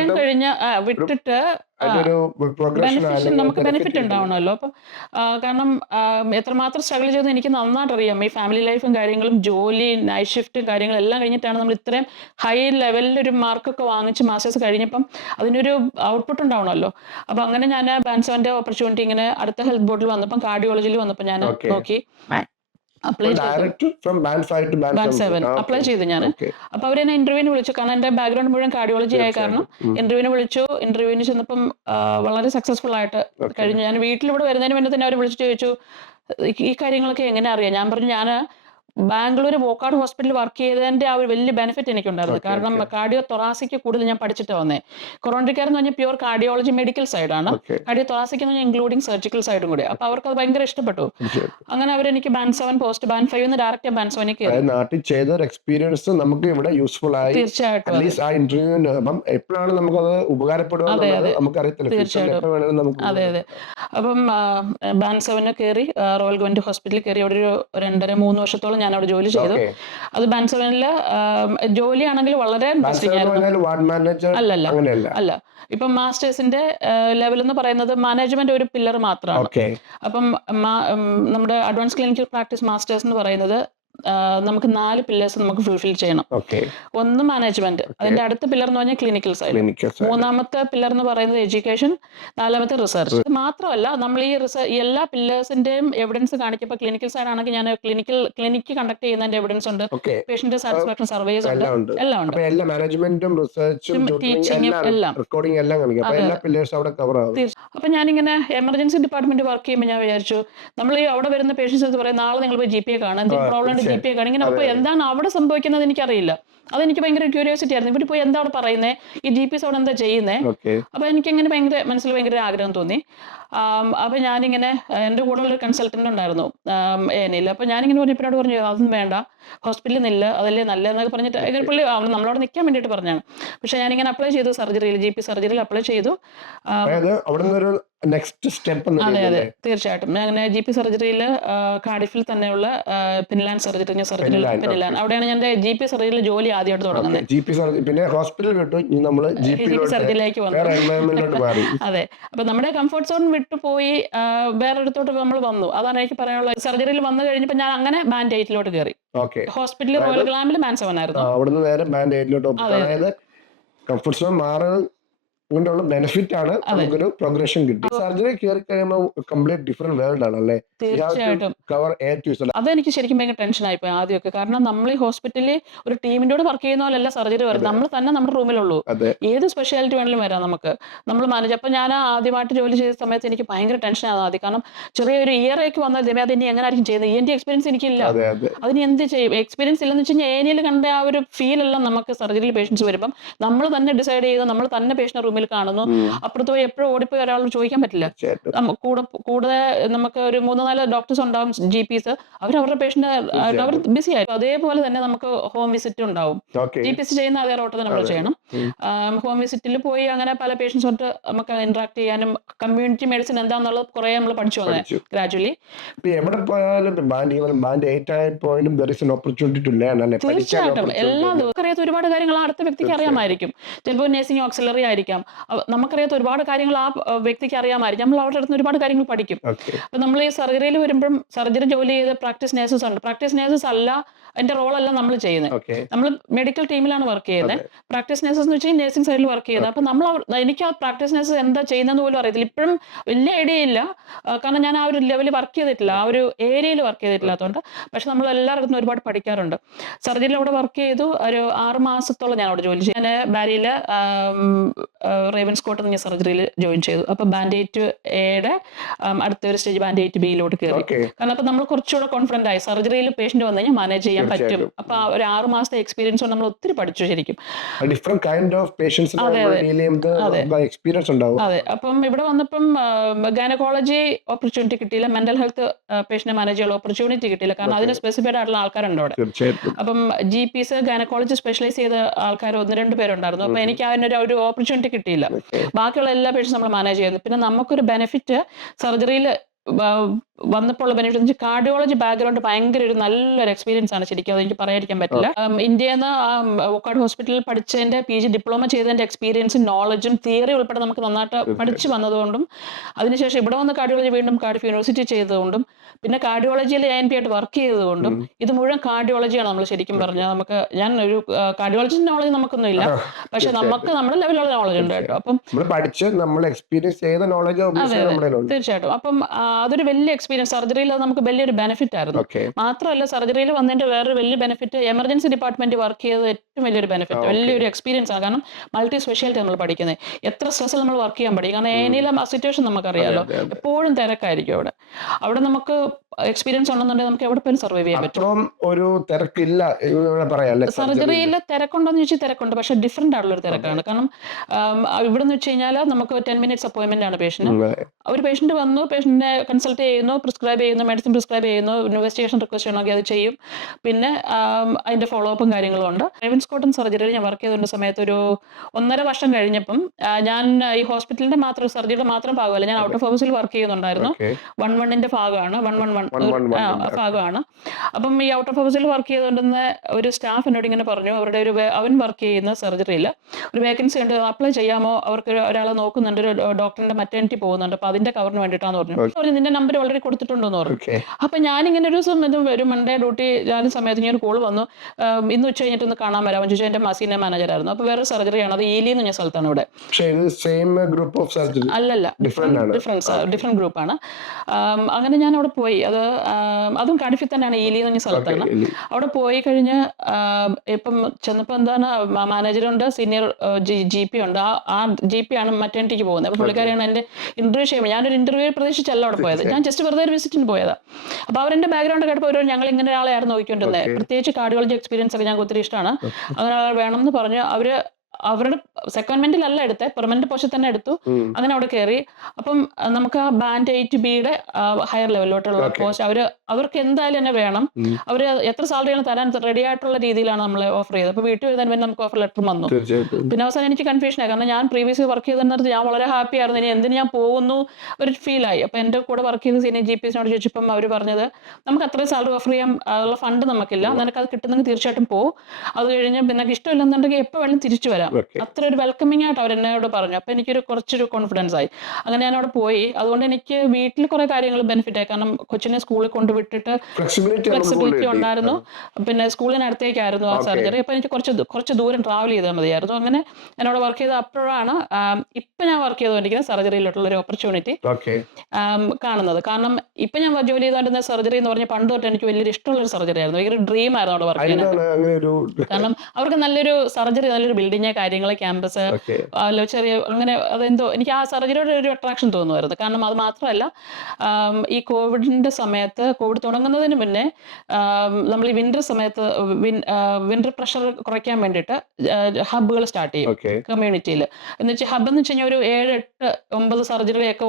വിട്ടിട്ട് നമുക്ക് ബെനിഫിറ്റ് ഉണ്ടാവണമല്ലോ. അപ്പം കാരണം എത്രമാത്രം സ്ട്രഗിൾ ചെയ്തെന്ന് എനിക്ക് നന്നായിട്ട് അറിയാം. ഈ ഫാമിലി ലൈഫും കാര്യങ്ങളും ജോലി നൈറ്റ് ഷിഫ്റ്റും കാര്യങ്ങളും എല്ലാം കഴിഞ്ഞിട്ടാണ് നമ്മൾ ഇത്രയും ഹൈ ലെവലിലൊരു മാർക്കൊക്കെ വാങ്ങിച്ച് മാസ്റ്റേഴ്സ് കഴിഞ്ഞപ്പം അതിനൊരു ഔട്ട്പുട്ട് ഉണ്ടാവണമല്ലോ. അപ്പം അങ്ങനെ ഞാൻ ബാൻഡ് 7 ഓപ്പർച്യൂണിറ്റി ഇങ്ങനെ അടുത്ത ഹെൽത്ത് ബോർഡിൽ വന്നപ്പം കാർഡിയോളജിയിൽ വന്നപ്പോൾ ഞാൻ നോക്കി അപ്ലൈ ചെയ്തു ഞാൻ. അപ്പൊ അവരെന്നെ ഇന്റർവ്യൂവിന് വിളിച്ചു. കാരണം എന്റെ ബാക്ക്ഗ്രൗണ്ട് മുഴുവൻ കാർഡിയോളജി ആയ കാരണം ഇന്റർവ്യൂവിന് വിളിച്ചു. ഇന്റർവ്യൂവിന് ചെന്നപ്പം വളരെ സക്സസ്ഫുൾ ആയിട്ട് കഴിഞ്ഞു. ഞാൻ വീട്ടിലിവിടെ വരുന്നതിന് മുന്നേ തന്നെ അവർ വിളിച്ചിട്ട് ചോദിച്ചു ഈ കാര്യങ്ങളൊക്കെ എങ്ങനെ അറിയാം. ഞാൻ പറഞ്ഞു ഞാൻ ബാംഗ്ലൂർ വോക്കാട് ഹോസ്പിറ്റലിൽ വർക്ക് ചെയ്തതിന്റെ ആ ഒരു വലിയ ബെനിഫിറ്റ് എനിക്കുണ്ടായിരുന്നു. കാരണം കാർഡിയോ തൊറാസിക്ക് കൂടുതൽ ഞാൻ പഠിച്ചിട്ട് വന്നേ. കൊറോണറി കെയർ എന്ന് പറഞ്ഞാൽ പ്യൂർ കാർഡിയോളജി മെഡിക്കൽ സൈഡാണ്. കാർഡിയോ തൊറാസിക് എന്ന് പറഞ്ഞാൽ ഇൻക്ലൂഡിങ് സർജിക്കൽ സൈഡും കൂടി. അപ്പൊ അവർക്ക് അത് ഭയങ്കര ഇഷ്ടപ്പെട്ടു. അങ്ങനെ അവരെനിക്ക് band 7 post band 5 direct band 7 കയറി. നാട്ടിൽ ചെയ്ത എക്സ്പീരിയൻസ് നമുക്ക് ഇവിടെ യൂസ്ഫുൾ ആയി. തീർച്ചയായിട്ടും എപ്പോഴാണ് നമുക്കത് ഉപകാരപ്പെടുക നമുക്കറിയത്തില്ല. തീർച്ചയായിട്ടും അതെ അതെ. അപ്പം ബാൻഡ് 7 കയറി റോയൽ ഗവൺമെന്റ് ഹോസ്പിറ്റലിൽ കയറി. അവിടെ ഒരു 2.5-3 വർഷത്തോളം ഞാൻ അവിടെ ജോലി ചെയ്തു. അത് ബാൻഡ് 7 ജോലിയാണെങ്കിൽ വളരെ അല്ല. ഇപ്പം മാസ്റ്റേഴ്സിന്റെ ലെവൽ എന്ന് പറയുന്നത് മാനേജ്മെന്റ് ഒരു പില്ലർ മാത്രമാണ്. അപ്പം നമ്മുടെ അഡ്വാൻസ് ക്ലിനിക്കൽ പ്രാക്ടീസ് മാസ്റ്റേഴ്സ് എന്ന് പറയുന്നത് നമുക്ക് 4 പില്ലേഴ്സ് നമുക്ക് ഫുൾഫിൽ ചെയ്യണം. ഒന്ന് മാനേജ്മെന്റ്, അതിന്റെ അടുത്ത പില്ലർ എന്ന് പറഞ്ഞാൽ ക്ലിനിക്കൽ സൈഡ്, മൂന്നാമത്തെ പില്ലർ എന്ന് പറയുന്നത് എഡ്യൂക്കേഷൻ, 4മത്തെ റിസർച്ച്. മാത്രമല്ല നമ്മൾ ഈ എല്ലാ പില്ലേഴ്സിന്റെയും എവിഡൻസ് കാണിക്കുമ്പോൾ ക്ലിനിക്കൽ സൈഡ് ആണെങ്കിൽ ഞാൻ ക്ലിനിക്ക് കണ്ടക്ട് ചെയ്യുന്നതിന്റെ എവിഡൻസ് ഉണ്ട്, പേഷ്യന്റ് സാറ്റിസ്ഫാക്ഷൻ സർവേസ് ഉണ്ട്, എല്ലാം ഉണ്ട്, ടീച്ചിങ് എല്ലാം. അപ്പൊ ഞാനിങ്ങനെ എമർജൻസി ഡിപ്പാർട്ട്മെന്റ് വർക്ക് ചെയ്യുമ്പോൾ ഞാൻ വിചാരിച്ചു നമ്മൾ ഈ അവിടെ വരുന്ന പേഷ്യൻസ് പറയാം നാളെ നിങ്ങൾ പോയി GP കാണാൻ, എന്തെങ്കിലും പ്രോബ്ലം ഉണ്ട് GP കാണാൻ. ഇങ്ങനെ അപ്പൊ എന്താണ് അവിടെ സംഭവിക്കുന്നത് എനിക്കറിയില്ല. അതെനിക്ക് ഭയങ്കര ക്യൂരിയോസിറ്റി ആയിരുന്നു. ഇവിടെ പോയി എന്താ അവിടെ പറയുന്നത്, ഈ GPs അവിടെ എന്താ ചെയ്യുന്നത്. ഓക്കെ. അപ്പോൾ എനിക്കിങ്ങനെ മനസ്സിൽ ഭയങ്കര ആഗ്രഹം തോന്നി. അപ്പോൾ ഞാനിങ്ങനെ എൻ്റെ കൂടെ ഉള്ളൊരു കൺസൾട്ടൻ്റ് ഉണ്ടായിരുന്നു ഏനയിൽ. അപ്പോൾ ഞാനിങ്ങനെ പറഞ്ഞപ്പോഴോട് പറഞ്ഞു അതൊന്നും വേണ്ട, ഹോസ്പിറ്റലിൽ നില്ല, അതല്ലേ നല്ലതെന്നൊക്കെ പറഞ്ഞിട്ട് ഇങ്ങനെ പുള്ളി നമ്മളോട് നിൽക്കാൻ വേണ്ടിയിട്ട് പറഞ്ഞാണ്. പക്ഷേ ഞാനിങ്ങനെ അപ്ലൈ ചെയ്തു സർജറിയിൽ, GP സർജറിയിൽ അപ്ലൈ ചെയ്തു. അതായത് അവിടെ നിന്നൊരു നെക്സ്റ്റ് സ്റ്റെപ്പ്. അതെ തീർച്ചയായിട്ടും. ഞാൻ അങ്ങനെ GP സർജറിയിൽ കാർഡിഫിൽ തന്നെയുള്ള പിൻലാൻഡ് സർജറി പിൻലാൻഡ്, അവിടെയാണ് ഞാൻ എൻ്റെ GP സർജറിയിൽ ജോലി ആദ്യമായിട്ട് തുടങ്ങുന്നത്. പിന്നെ ഹോസ്പിറ്റൽ വിട്ടു നമ്മൾ GP സർജറിയിലേക്ക് വന്നു. അതെ, അപ്പൊ നമ്മുടെ കംഫർട്ട് സോൺ വിട്ടു പോയി വേറൊരിടത്തോട്ട് നമ്മൾ വന്നു. അതാണ് എനിക്ക് പറയാനുള്ളത്. സർജറിയിൽ വന്നു കഴിഞ്ഞപ്പോൾ ഞാൻ അങ്ങനെ ബാൻഡ് 8 കയറി. ഹോസ്പിറ്റലിൽ റോയൽ ഗ്ലാമിൽ ബാൻഡ് 7 ആയിരുന്നു. അവിടുന്ന് നേരെ ബാൻഡ് 8 അതായത് കംഫർട്ട് സോൺ മാറുന്നത് കൊണ്ടുള്ള ബെനിഫിറ്റ് ആണ്, നമുക്കൊരു പ്രോഗ്രഷൻ കിട്ടി. സർജറി കയറി കഴിയുമ്പോൾ കംപ്ലീറ്റ് ഡിഫറെന്റ് വേൾഡ് ആണ് അല്ലേ? തീർച്ചയായിട്ടും. Cover A to Z. അതെനിക്ക് ശരിക്കും ഭയങ്കര ടെൻഷൻ ആയിപ്പോയി ആദ്യമൊക്കെ. കാരണം നമ്മൾ ഈ ഹോസ്പിറ്റലിൽ ഒരു ടീമിനോട് വർക്ക് ചെയ്യുന്ന പോലെയല്ല സർജറി വരും. നമ്മൾ തന്നെ നമ്മുടെ റൂമിലുള്ളൂ. ഏത് സ്പെഷ്യാലിറ്റി വേണമെങ്കിലും വരാം നമുക്ക്, നമ്മൾ മാനേജ്. അപ്പം ഞാൻ ആദ്യമായിട്ട് ജോലി ചെയ്ത സമയത്ത് എനിക്ക് ഭയങ്കര ടെൻഷനാണ് ആദ്യം. കാരണം ചെറിയൊരു ഇയറേക്ക് വന്നാൽ അത് ഇനി എങ്ങനെ ആയിരിക്കും ചെയ്യുന്നത്, ENT എക്സ്പീരിയൻസ് എനിക്കില്ല. അതിന് എന്ത് ചെയ്യും, എക്സ്പീരിയൻസ് ഇല്ലെന്ന് വെച്ച് കഴിഞ്ഞാൽ ഏനിയിൽ കണ്ട ആ ഒരു ഫീൽ എല്ലാം നമുക്ക് സർജറിയിൽ പേഷ്യൻസ് വരുമ്പം നമ്മൾ തന്നെ ഡിസൈഡ് ചെയ്ത് നമ്മൾ തന്നെ പേഷ്യന്റ് റൂമിൽ കാണുന്നു. അപ്പുറത്ത് പോയി എപ്പോഴും ഓടിപ്പോയി ഒരാളോട് ചോദിക്കാൻ പറ്റില്ല. കൂടെ നമുക്ക് ഒരു 3-4 ഡോക്ടേഴ്സ് ഉണ്ടാവും, GPs. അവരുടെ പേഷ്യന്റ് അവർ ബിസി ആയിരിക്കും. അതേപോലെ തന്നെ നമുക്ക് ഹോം വിസിറ്റ് ഉണ്ടാവും. GPs ചെയ്യുന്ന അതേ റോട്ട് തന്നെ നമ്മൾ ചെയ്യണം. ഹോം വിസിറ്റിൽ പോയി അങ്ങനെ പല പേഷ്യൻസുമായിട്ട് നമുക്ക് ഇന്ററാക്ട് ചെയ്യാനും കമ്മ്യൂണിറ്റി മെഡിസിൻ എന്താണെന്നുള്ളത് കുറെ നമ്മൾ പഠിച്ചു വന്നത് ഗ്രാജുവലി. തീർച്ചയായിട്ടും എല്ലാ ദിവസവും അറിയാത്ത ഒരുപാട് കാര്യങ്ങൾ അടുത്ത വ്യക്തിക്ക് അറിയാമായിരിക്കും. ചിലപ്പോൾ നേഴ്സിംഗ് ഓക്സിലറി ആയിരിക്കാം, നമുക്കറിയാത്ത ഒരുപാട് കാര്യങ്ങൾ ആ വ്യക്തിക്ക് അറിയാമായിരിക്കും. നമ്മൾ അവിടെ അടുത്ത് ഒരുപാട് കാര്യങ്ങൾ പഠിക്കും. അപ്പൊ നമ്മൾ ഈ സർജറിയിൽ വരുമ്പോഴും സർജറി ജോലി ചെയ്ത പ്രാക്ടീസ് നേഴ്സസ് ഉണ്ട്. പ്രാക്ടീസ് നേഴ്സസ് അല്ല എന്റെ റോളല്ല നമ്മൾ ചെയ്യുന്നത്. നമ്മൾ മെഡിക്കൽ ടീമിലാണ് വർക്ക് ചെയ്യുന്നത്. പ്രാക്ടീസ് നേഴ്സസ് എന്ന് വെച്ചാൽ നേഴ്സിംഗ് സൈഡിൽ വർക്ക് ചെയ്യുന്നത്. അപ്പൊ എനിക്ക് ആ പ്രാക്ടീസ് നേഴ്സസ് എന്താ ചെയ്യുന്നതെന്ന് പോലും അറിയത്തില്ല. ഇപ്പോഴും വലിയ ഐഡിയ ഇല്ല, കാരണം ഞാൻ ആ ഒരു ലെവലിൽ വർക്ക് ചെയ്തിട്ടില്ല, ആ ഒരു ഏരിയയിൽ വർക്ക് ചെയ്തിട്ടില്ലാത്തതുകൊണ്ട്. പക്ഷെ നമ്മൾ എല്ലായിടത്തും ഒരുപാട് പഠിക്കാറുണ്ട്. സർജറിയിൽ അവിടെ വർക്ക് ചെയ്തു ഒരു 6 മാസത്തോളം ഞാൻ അവിടെ ജോലി ചെയ്തു. ഞാൻ ബാരിയിൽ റേവൻസ്കോട്ട് ഞാൻ സർജറിയിൽ ജോയിൻ ചെയ്തു. അപ്പൊ ബാൻഡ് 8A അടുത്തൊരു സ്റ്റേജ് ബാൻഡ് 8B കയറി. കാരണം അപ്പൊ നമ്മൾ കുറച്ചുകൂടെ കോൺഫിഡന്റ് ആയി, സർജറിയിൽ പേഷ്യന്റ് വന്നു കഴിഞ്ഞാൽ മാനേജ് ചെയ്യാൻ പറ്റും. അപ്പൊ ഒരു 6 മാസത്തെ എക്സ്പീരിയൻസ് കൊണ്ട് നമ്മൾ ഒത്തിരി പഠിച്ചു ശരിക്കും. അതെ, അപ്പം ഇവിടെ വന്നപ്പം ഗൈനക്കോളജി ഓപ്പർച്യൂണിറ്റി കിട്ടിയില്ല, മെന്റൽ ഹെൽത്ത് പേഷ്യന്റ് മാനേജ് ചെയ്യാനുള്ള ഓപ്പർച്യൂണിറ്റി കിട്ടിയില്ല. കാരണം അതിന് സ്പെസിഫൈഡ് ആയിട്ടുള്ള ആൾക്കാരുണ്ട് അവിടെ. അപ്പം GPs ഗൈനക്കോളജി സ്പെഷ്യലൈസ് ചെയ്ത ആൾക്കാർ 1-2 പേരുണ്ടായിരുന്നു. അപ്പൊ എനിക്ക് അതിനൊരു ഓപ്പർച്യൂണിറ്റി കിട്ടിയില്ല. ബാക്കിയുള്ള എല്ലാ പേഷ്യൻസും നമ്മൾ മാനേജ് ചെയ്യുന്നു. പിന്നെ നമുക്കൊരു ബെനിഫിറ്റ് സർജറിയിൽ വന്നപ്പോൾ ഉള്ള ബെനിഫിറ്റ് എന്ന് വെച്ചാൽ കാർഡിയോളജി ബാക്ക്ഗ്രൗണ്ട് ഭയങ്കര ഒരു നല്ലൊരു എക്സ്പീരിയൻസ് ആണ് ശരിക്കും. അത് എനിക്ക് പറയാതിരിക്കാൻ പറ്റില്ല. ഇന്ത്യയിൽ നിന്ന് വൊക്കാട് ഹോസ്പിറ്റലിൽ പഠിച്ചതിന്റെ PG ഡിപ്ലോമ ചെയ്തതിന്റെ എക്സ്പീരിയൻസും നോളജും തിയറി ഉൾപ്പെടെ നമുക്ക് നന്നായിട്ട് പഠിച്ചു വന്നതുകൊണ്ടും, അതിനുശേഷം ഇവിടെ വന്ന് കാർഡിയോളജി വീണ്ടും കാർഡിഫ് യൂണിവേഴ്സിറ്റി ചെയ്തതുകൊണ്ടും, പിന്നെ കാർഡിയോളജിയിൽ ANP ആയിട്ട് വർക്ക് ചെയ്തതുകൊണ്ടും, ഇത് മുഴുവൻ കാർഡിയോളജിയാണ് നമ്മൾ ശരിക്കും പറഞ്ഞാൽ. നമുക്ക് ഞാൻ ഒരു കാർഡിയോളജി നോളജ് നമുക്കൊന്നും ഇല്ല, പക്ഷെ നമുക്ക് നമ്മുടെ ലെവലുള്ള നോളജ് ഉണ്ട് കേട്ടോ. അപ്പം തീർച്ചയായിട്ടും അപ്പം അതൊരു വലിയ എക്സ്പീരിയൻസ്. സർജറിയിൽ നമുക്ക് വലിയൊരു ബെനിഫിറ്റ് ആയിരുന്നു. മാത്രമല്ല സർജറിയിൽ വന്നതിന്റെ വേറൊരു വലിയ ബെനിഫിറ്റ്, എമർജൻസി ഡിപ്പാർട്ട്മെന്റ് വർക്ക് ചെയ്തത് ഏറ്റവും വലിയൊരു ബെനിഫിറ്റ്, വലിയൊരു എക്സ്പീരിയൻസ് ആണ്. കാരണം മൾട്ടി സ്പെഷ്യാലിറ്റി നമ്മൾ പഠിക്കുന്നത്, എത്ര സ്ട്രെസ്സിൽ നമ്മൾ വർക്ക് ചെയ്യാൻ പഠിക്കും. കാരണം ഏനിയിലെ സിറ്റുവേഷൻ നമുക്കറിയാലോ, എപ്പോഴും തിരക്കായിരിക്കും അവിടെ നമുക്ക് എക്സ്പീരിയൻസ് ഉണ്ടെന്നുണ്ടെങ്കിൽ നമുക്ക് എവിടെ പോലും സർവൈവ് ചെയ്യാൻ പറ്റും. ഒരു തിരക്കില്ല സർജറിയിൽ തിരക്കുണ്ടോന്ന് ചോദിച്ചാൽ തിരക്കുണ്ട്, പക്ഷെ ഡിഫറെന്റ് ആയിട്ടുള്ള ഒരു തിരക്കാണ്. കാരണം ഇവിടെ നിന്ന് വെച്ച് കഴിഞ്ഞാൽ നമുക്ക് 10 minutes അപ്പോയിന്റ്മെന്റ് ആണ് പേഷ്യന്റ്. ഒരു പേഷ്യന്റ് വന്നു, പേഷ്യന്റിനെ കൺസൾട്ട് ചെയ്യുന്നു, പ്രിസ്ക്രൈബ് ചെയ്യുന്നു, മെഡിസിൻ പ്രിസ്ക്രൈബ് ചെയ്യുന്നു, ഇൻവെസ്റ്റിഗേഷൻ റിക്വസ്റ്റ് ചെയ്യണമെങ്കിൽ അത് ചെയ്യും. പിന്നെ അതിന്റെ ഫോളോ അപ്പും കാര്യങ്ങളും ഉണ്ട്. റേവൻസ്കോട്ടൺ സർജറിയിൽ ഞാൻ വർക്ക് ചെയ്തുകൊണ്ട സമയത്ത് ഒരു 1.5 വർഷം കഴിഞ്ഞപ്പം ഞാൻ ഈ ഹോസ്പിറ്റലിന്റെ മാത്രം സർജറിയുടെ മാത്രം ഭാഗമല്ല, ഞാൻ ഔട്ട് ഓഫ് ഓഫീസിൽ വർക്ക് ചെയ്യുന്നുണ്ടായിരുന്നു. 1-1 ഭാഗമാണ്, 1-1 ഭാഗമാണ്. അപ്പം ഈ ഔട്ട് ഓഫ് ഓഫീസിൽ വർക്ക് ചെയ്തുകൊണ്ടിരുന്ന ഒരു സ്റ്റാഫ് എന്നോട് ഇങ്ങനെ പറഞ്ഞു, അവൻ വർക്ക് ചെയ്യുന്ന സർജറിയിൽ ഒരു വേക്കൻസി ഉണ്ട്, അപ്ലൈ ചെയ്യാമോ, അവർക്ക് ഒരാളെ നോക്കുന്നുണ്ട്, ഒരു ഡോക്ടറിന്റെ മറ്റേണിറ്റി പോകുന്നുണ്ട്, അപ്പൊ അതിന്റെ കവറിന് വേണ്ടിയിട്ടാന്ന് പറഞ്ഞു. നിന്റെ നമ്പർ ഓൾറെഡി കൊടുത്തിട്ടുണ്ടോന്ന് പറഞ്ഞു. അപ്പൊ ഞാനിങ്ങനെ ഒരു ദിവസം ഒരു മൺഡേ ഡ്യൂട്ടി ഞാൻ സമയത്ത് ഞാൻ ഒരു കോൾ വന്നു, ഇന്ന് ഉച്ച കഴിഞ്ഞിട്ട് ഒന്ന് കാണാൻ വരാം ചോദിച്ചു. എന്റെ സീനിയർ മാനേജർ ആയിരുന്നു. അപ്പൊ വേറെ സർജറിയാണ്, അത് ഈലി എന്ന് പറഞ്ഞ സ്ഥലത്താണ് ഇവിടെ. അല്ലല്ല, ഡിഫറെന്റ് ഗ്രൂപ്പാണ്. അങ്ങനെ ഞാൻ അവിടെ പോയി. അതും കാർഡിഫിൽ തന്നെയാണ്, ഈലി എന്ന് പറഞ്ഞ സ്ഥലത്താണ്. അവിടെ പോയി കഴിഞ്ഞ് ഇപ്പം ചെന്നപ്പോ എന്താണ്, മാനേജറുണ്ട്, സീനിയർ GP ഉണ്ട്. ആ GP ആണ് മറ്റേണിറ്റിക്ക് പോകുന്നത്. അപ്പൊ പുള്ളിക്കാരിയാണ് എന്റെ ഇന്റർവ്യൂ ചെയ്യുമ്പോൾ. ഞാനൊരു ഇന്റർവ്യൂ പ്രതീക്ഷിച്ചല്ല അവിടെ പോയത്, ഞാൻ ജസ്റ്റ് വെറുതെ ഒരു വിസിറ്റിന് പോയതാ. അപ്പൊ അവരെന്റെ ബാക്ക്ഗ്രൗണ്ട് കേട്ടപ്പോൾ ഞങ്ങൾ ഇങ്ങനെ ഒരാളെയായിരുന്നു നോക്കിക്കൊണ്ടിരുന്നത്. പ്രത്യേകിച്ച് കാർഡിയോളജി എക്സ്പീരിയൻസ് ഒക്കെ ഞങ്ങൾക്ക് ഒത്തിരി ഇഷ്ടമാണ്. അങ്ങനെ ആൾ വേണം എന്ന് പറഞ്ഞ് അവരുടെ സെക്കൻമെന്റിലല്ല എടുത്തത്, പെർമനന്റ് പോസ്റ്റ് തന്നെ എടുത്തു. അങ്ങനെ അവിടെ കയറി. അപ്പം നമുക്ക് ആ ബാൻഡ് 8B ഹയർ ലെവലിലോട്ടുള്ള Okay. പോസ്റ്റ് അവർക്ക് എന്തായാലും എന്നെ വേണം. അവർ എത്ര സാലറിയാണ് തരാൻ റെഡി ആയിട്ടുള്ള രീതിയിലാണ് നമ്മൾ ഓഫർ ചെയ്തത്. അപ്പോൾ വീട്ടിൽ എഴുതാൻ വേണ്ടി നമുക്ക് ഓഫർ ലെറ്റർ വന്നു. തീർച്ചയായിട്ടും. പിന്നെ അവസാനം എനിക്ക് കൺഫ്യൂഷനായി, കാരണം ഞാൻ പ്രീവിയസ് വർക്ക് ചെയ്തെന്നത് ഞാൻ വളരെ ഹാപ്പി ആയിരുന്നു. ഇനി എന്തിന് ഞാൻ പോകുന്നു ഒരു ഫീലായി. അപ്പോൾ എൻ്റെ കൂടെ വർക്ക് ചെയ്ത സീനിയർ GPസിനോട് ചോദിച്ചപ്പം അവർ പറഞ്ഞത്, നമുക്ക് അത്രയും സാലറി ഓഫർ ചെയ്യാൻ ഉള്ള ഫണ്ട് നമുക്കില്ല, നിനക്ക് അത് കിട്ടുന്നെങ്കിൽ തീർച്ചയായിട്ടും പോകും, അത് കഴിഞ്ഞ് പിന്നെ ഇഷ്ടമില്ലെന്നുണ്ടെങ്കിൽ എപ്പോൾ വേണം തിരിച്ചു വരാം. Okay. അത്ര ഒരു വെൽക്കമിങ് ആയിട്ട് അവർ എന്നോട് പറഞ്ഞു. അപ്പോൾ എനിക്കൊരു കുറച്ചൊരു കോൺഫിഡൻസ് ആയി. അങ്ങനെ ഞാൻ അവിടെ പോയി. അതുകൊണ്ട് എനിക്ക് വീട്ടിൽ കുറേ കാര്യങ്ങൾ ബെനിഫിറ്റ് ആയി. കാരണം കൊച്ചിനെ സ്കൂളിൽ കൊണ്ടുവിട്ടിട്ട് ഫ്ലെക്സിബിലിറ്റി ഉണ്ടായിരുന്നു. പിന്നെ സ്കൂളിനടുത്തേക്കായിരുന്നു ആ Okay. സർജറി. അപ്പോൾ എനിക്ക് കുറച്ച് ദൂരം ട്രാവൽ ചെയ്താൽ മതിയായിരുന്നു. അങ്ങനെ എന്നോട് വർക്ക് ചെയ്ത അപ്പോഴാണ് ഇപ്പം ഞാൻ വർക്ക് ചെയ്തുകൊണ്ടിരിക്കുന്ന സർജറിയിലോട്ടുള്ള ഒരു ഓപ്പർച്യൂണിറ്റി കാണുന്നത്. കാരണം ഇപ്പം ഞാൻ ജോലി ചെയ്തുകൊണ്ടിരുന്ന സർജറി എന്ന് പറഞ്ഞാൽ പണ്ട് തൊട്ട് എനിക്ക് വലിയൊരു ഇഷ്ടമുള്ളൊരു സർജറി ആയിരുന്നു. ഭയങ്കര ഡ്രീം ആയിരുന്നു അവിടെ വർക്ക് ചെയ്യാനായിട്ട്. കാരണം അവർക്ക് നല്ലൊരു സർജറി, നല്ലൊരു ബിൽഡിങ്, കാര്യങ്ങൾ, ക്യാമ്പസ്, ചെറിയ അങ്ങനെ അതെന്തോ എനിക്ക് ആ സർജറിയോട് ഒരു അട്രാക്ഷൻ തോന്നുമായിരുന്നു. കാരണം അത് മാത്രമല്ല, ഈ കോവിഡിന്റെ സമയത്ത്, കോവിഡ് തുടങ്ങുന്നതിന് മുന്നേ നമ്മൾ ഈ വിന്റർ സമയത്ത് വിന്റർ പ്രഷർ കുറയ്ക്കാൻ വേണ്ടിയിട്ട് ഹബ്ബുകൾ സ്റ്റാർട്ട് ചെയ്യും കമ്മ്യൂണിറ്റിയിൽ. എന്ന് വെച്ചാൽ ഹബ്ബ് എന്ന് വെച്ച് കഴിഞ്ഞാൽ ഒരു 7, 8, 9 സർജറിയൊക്കെ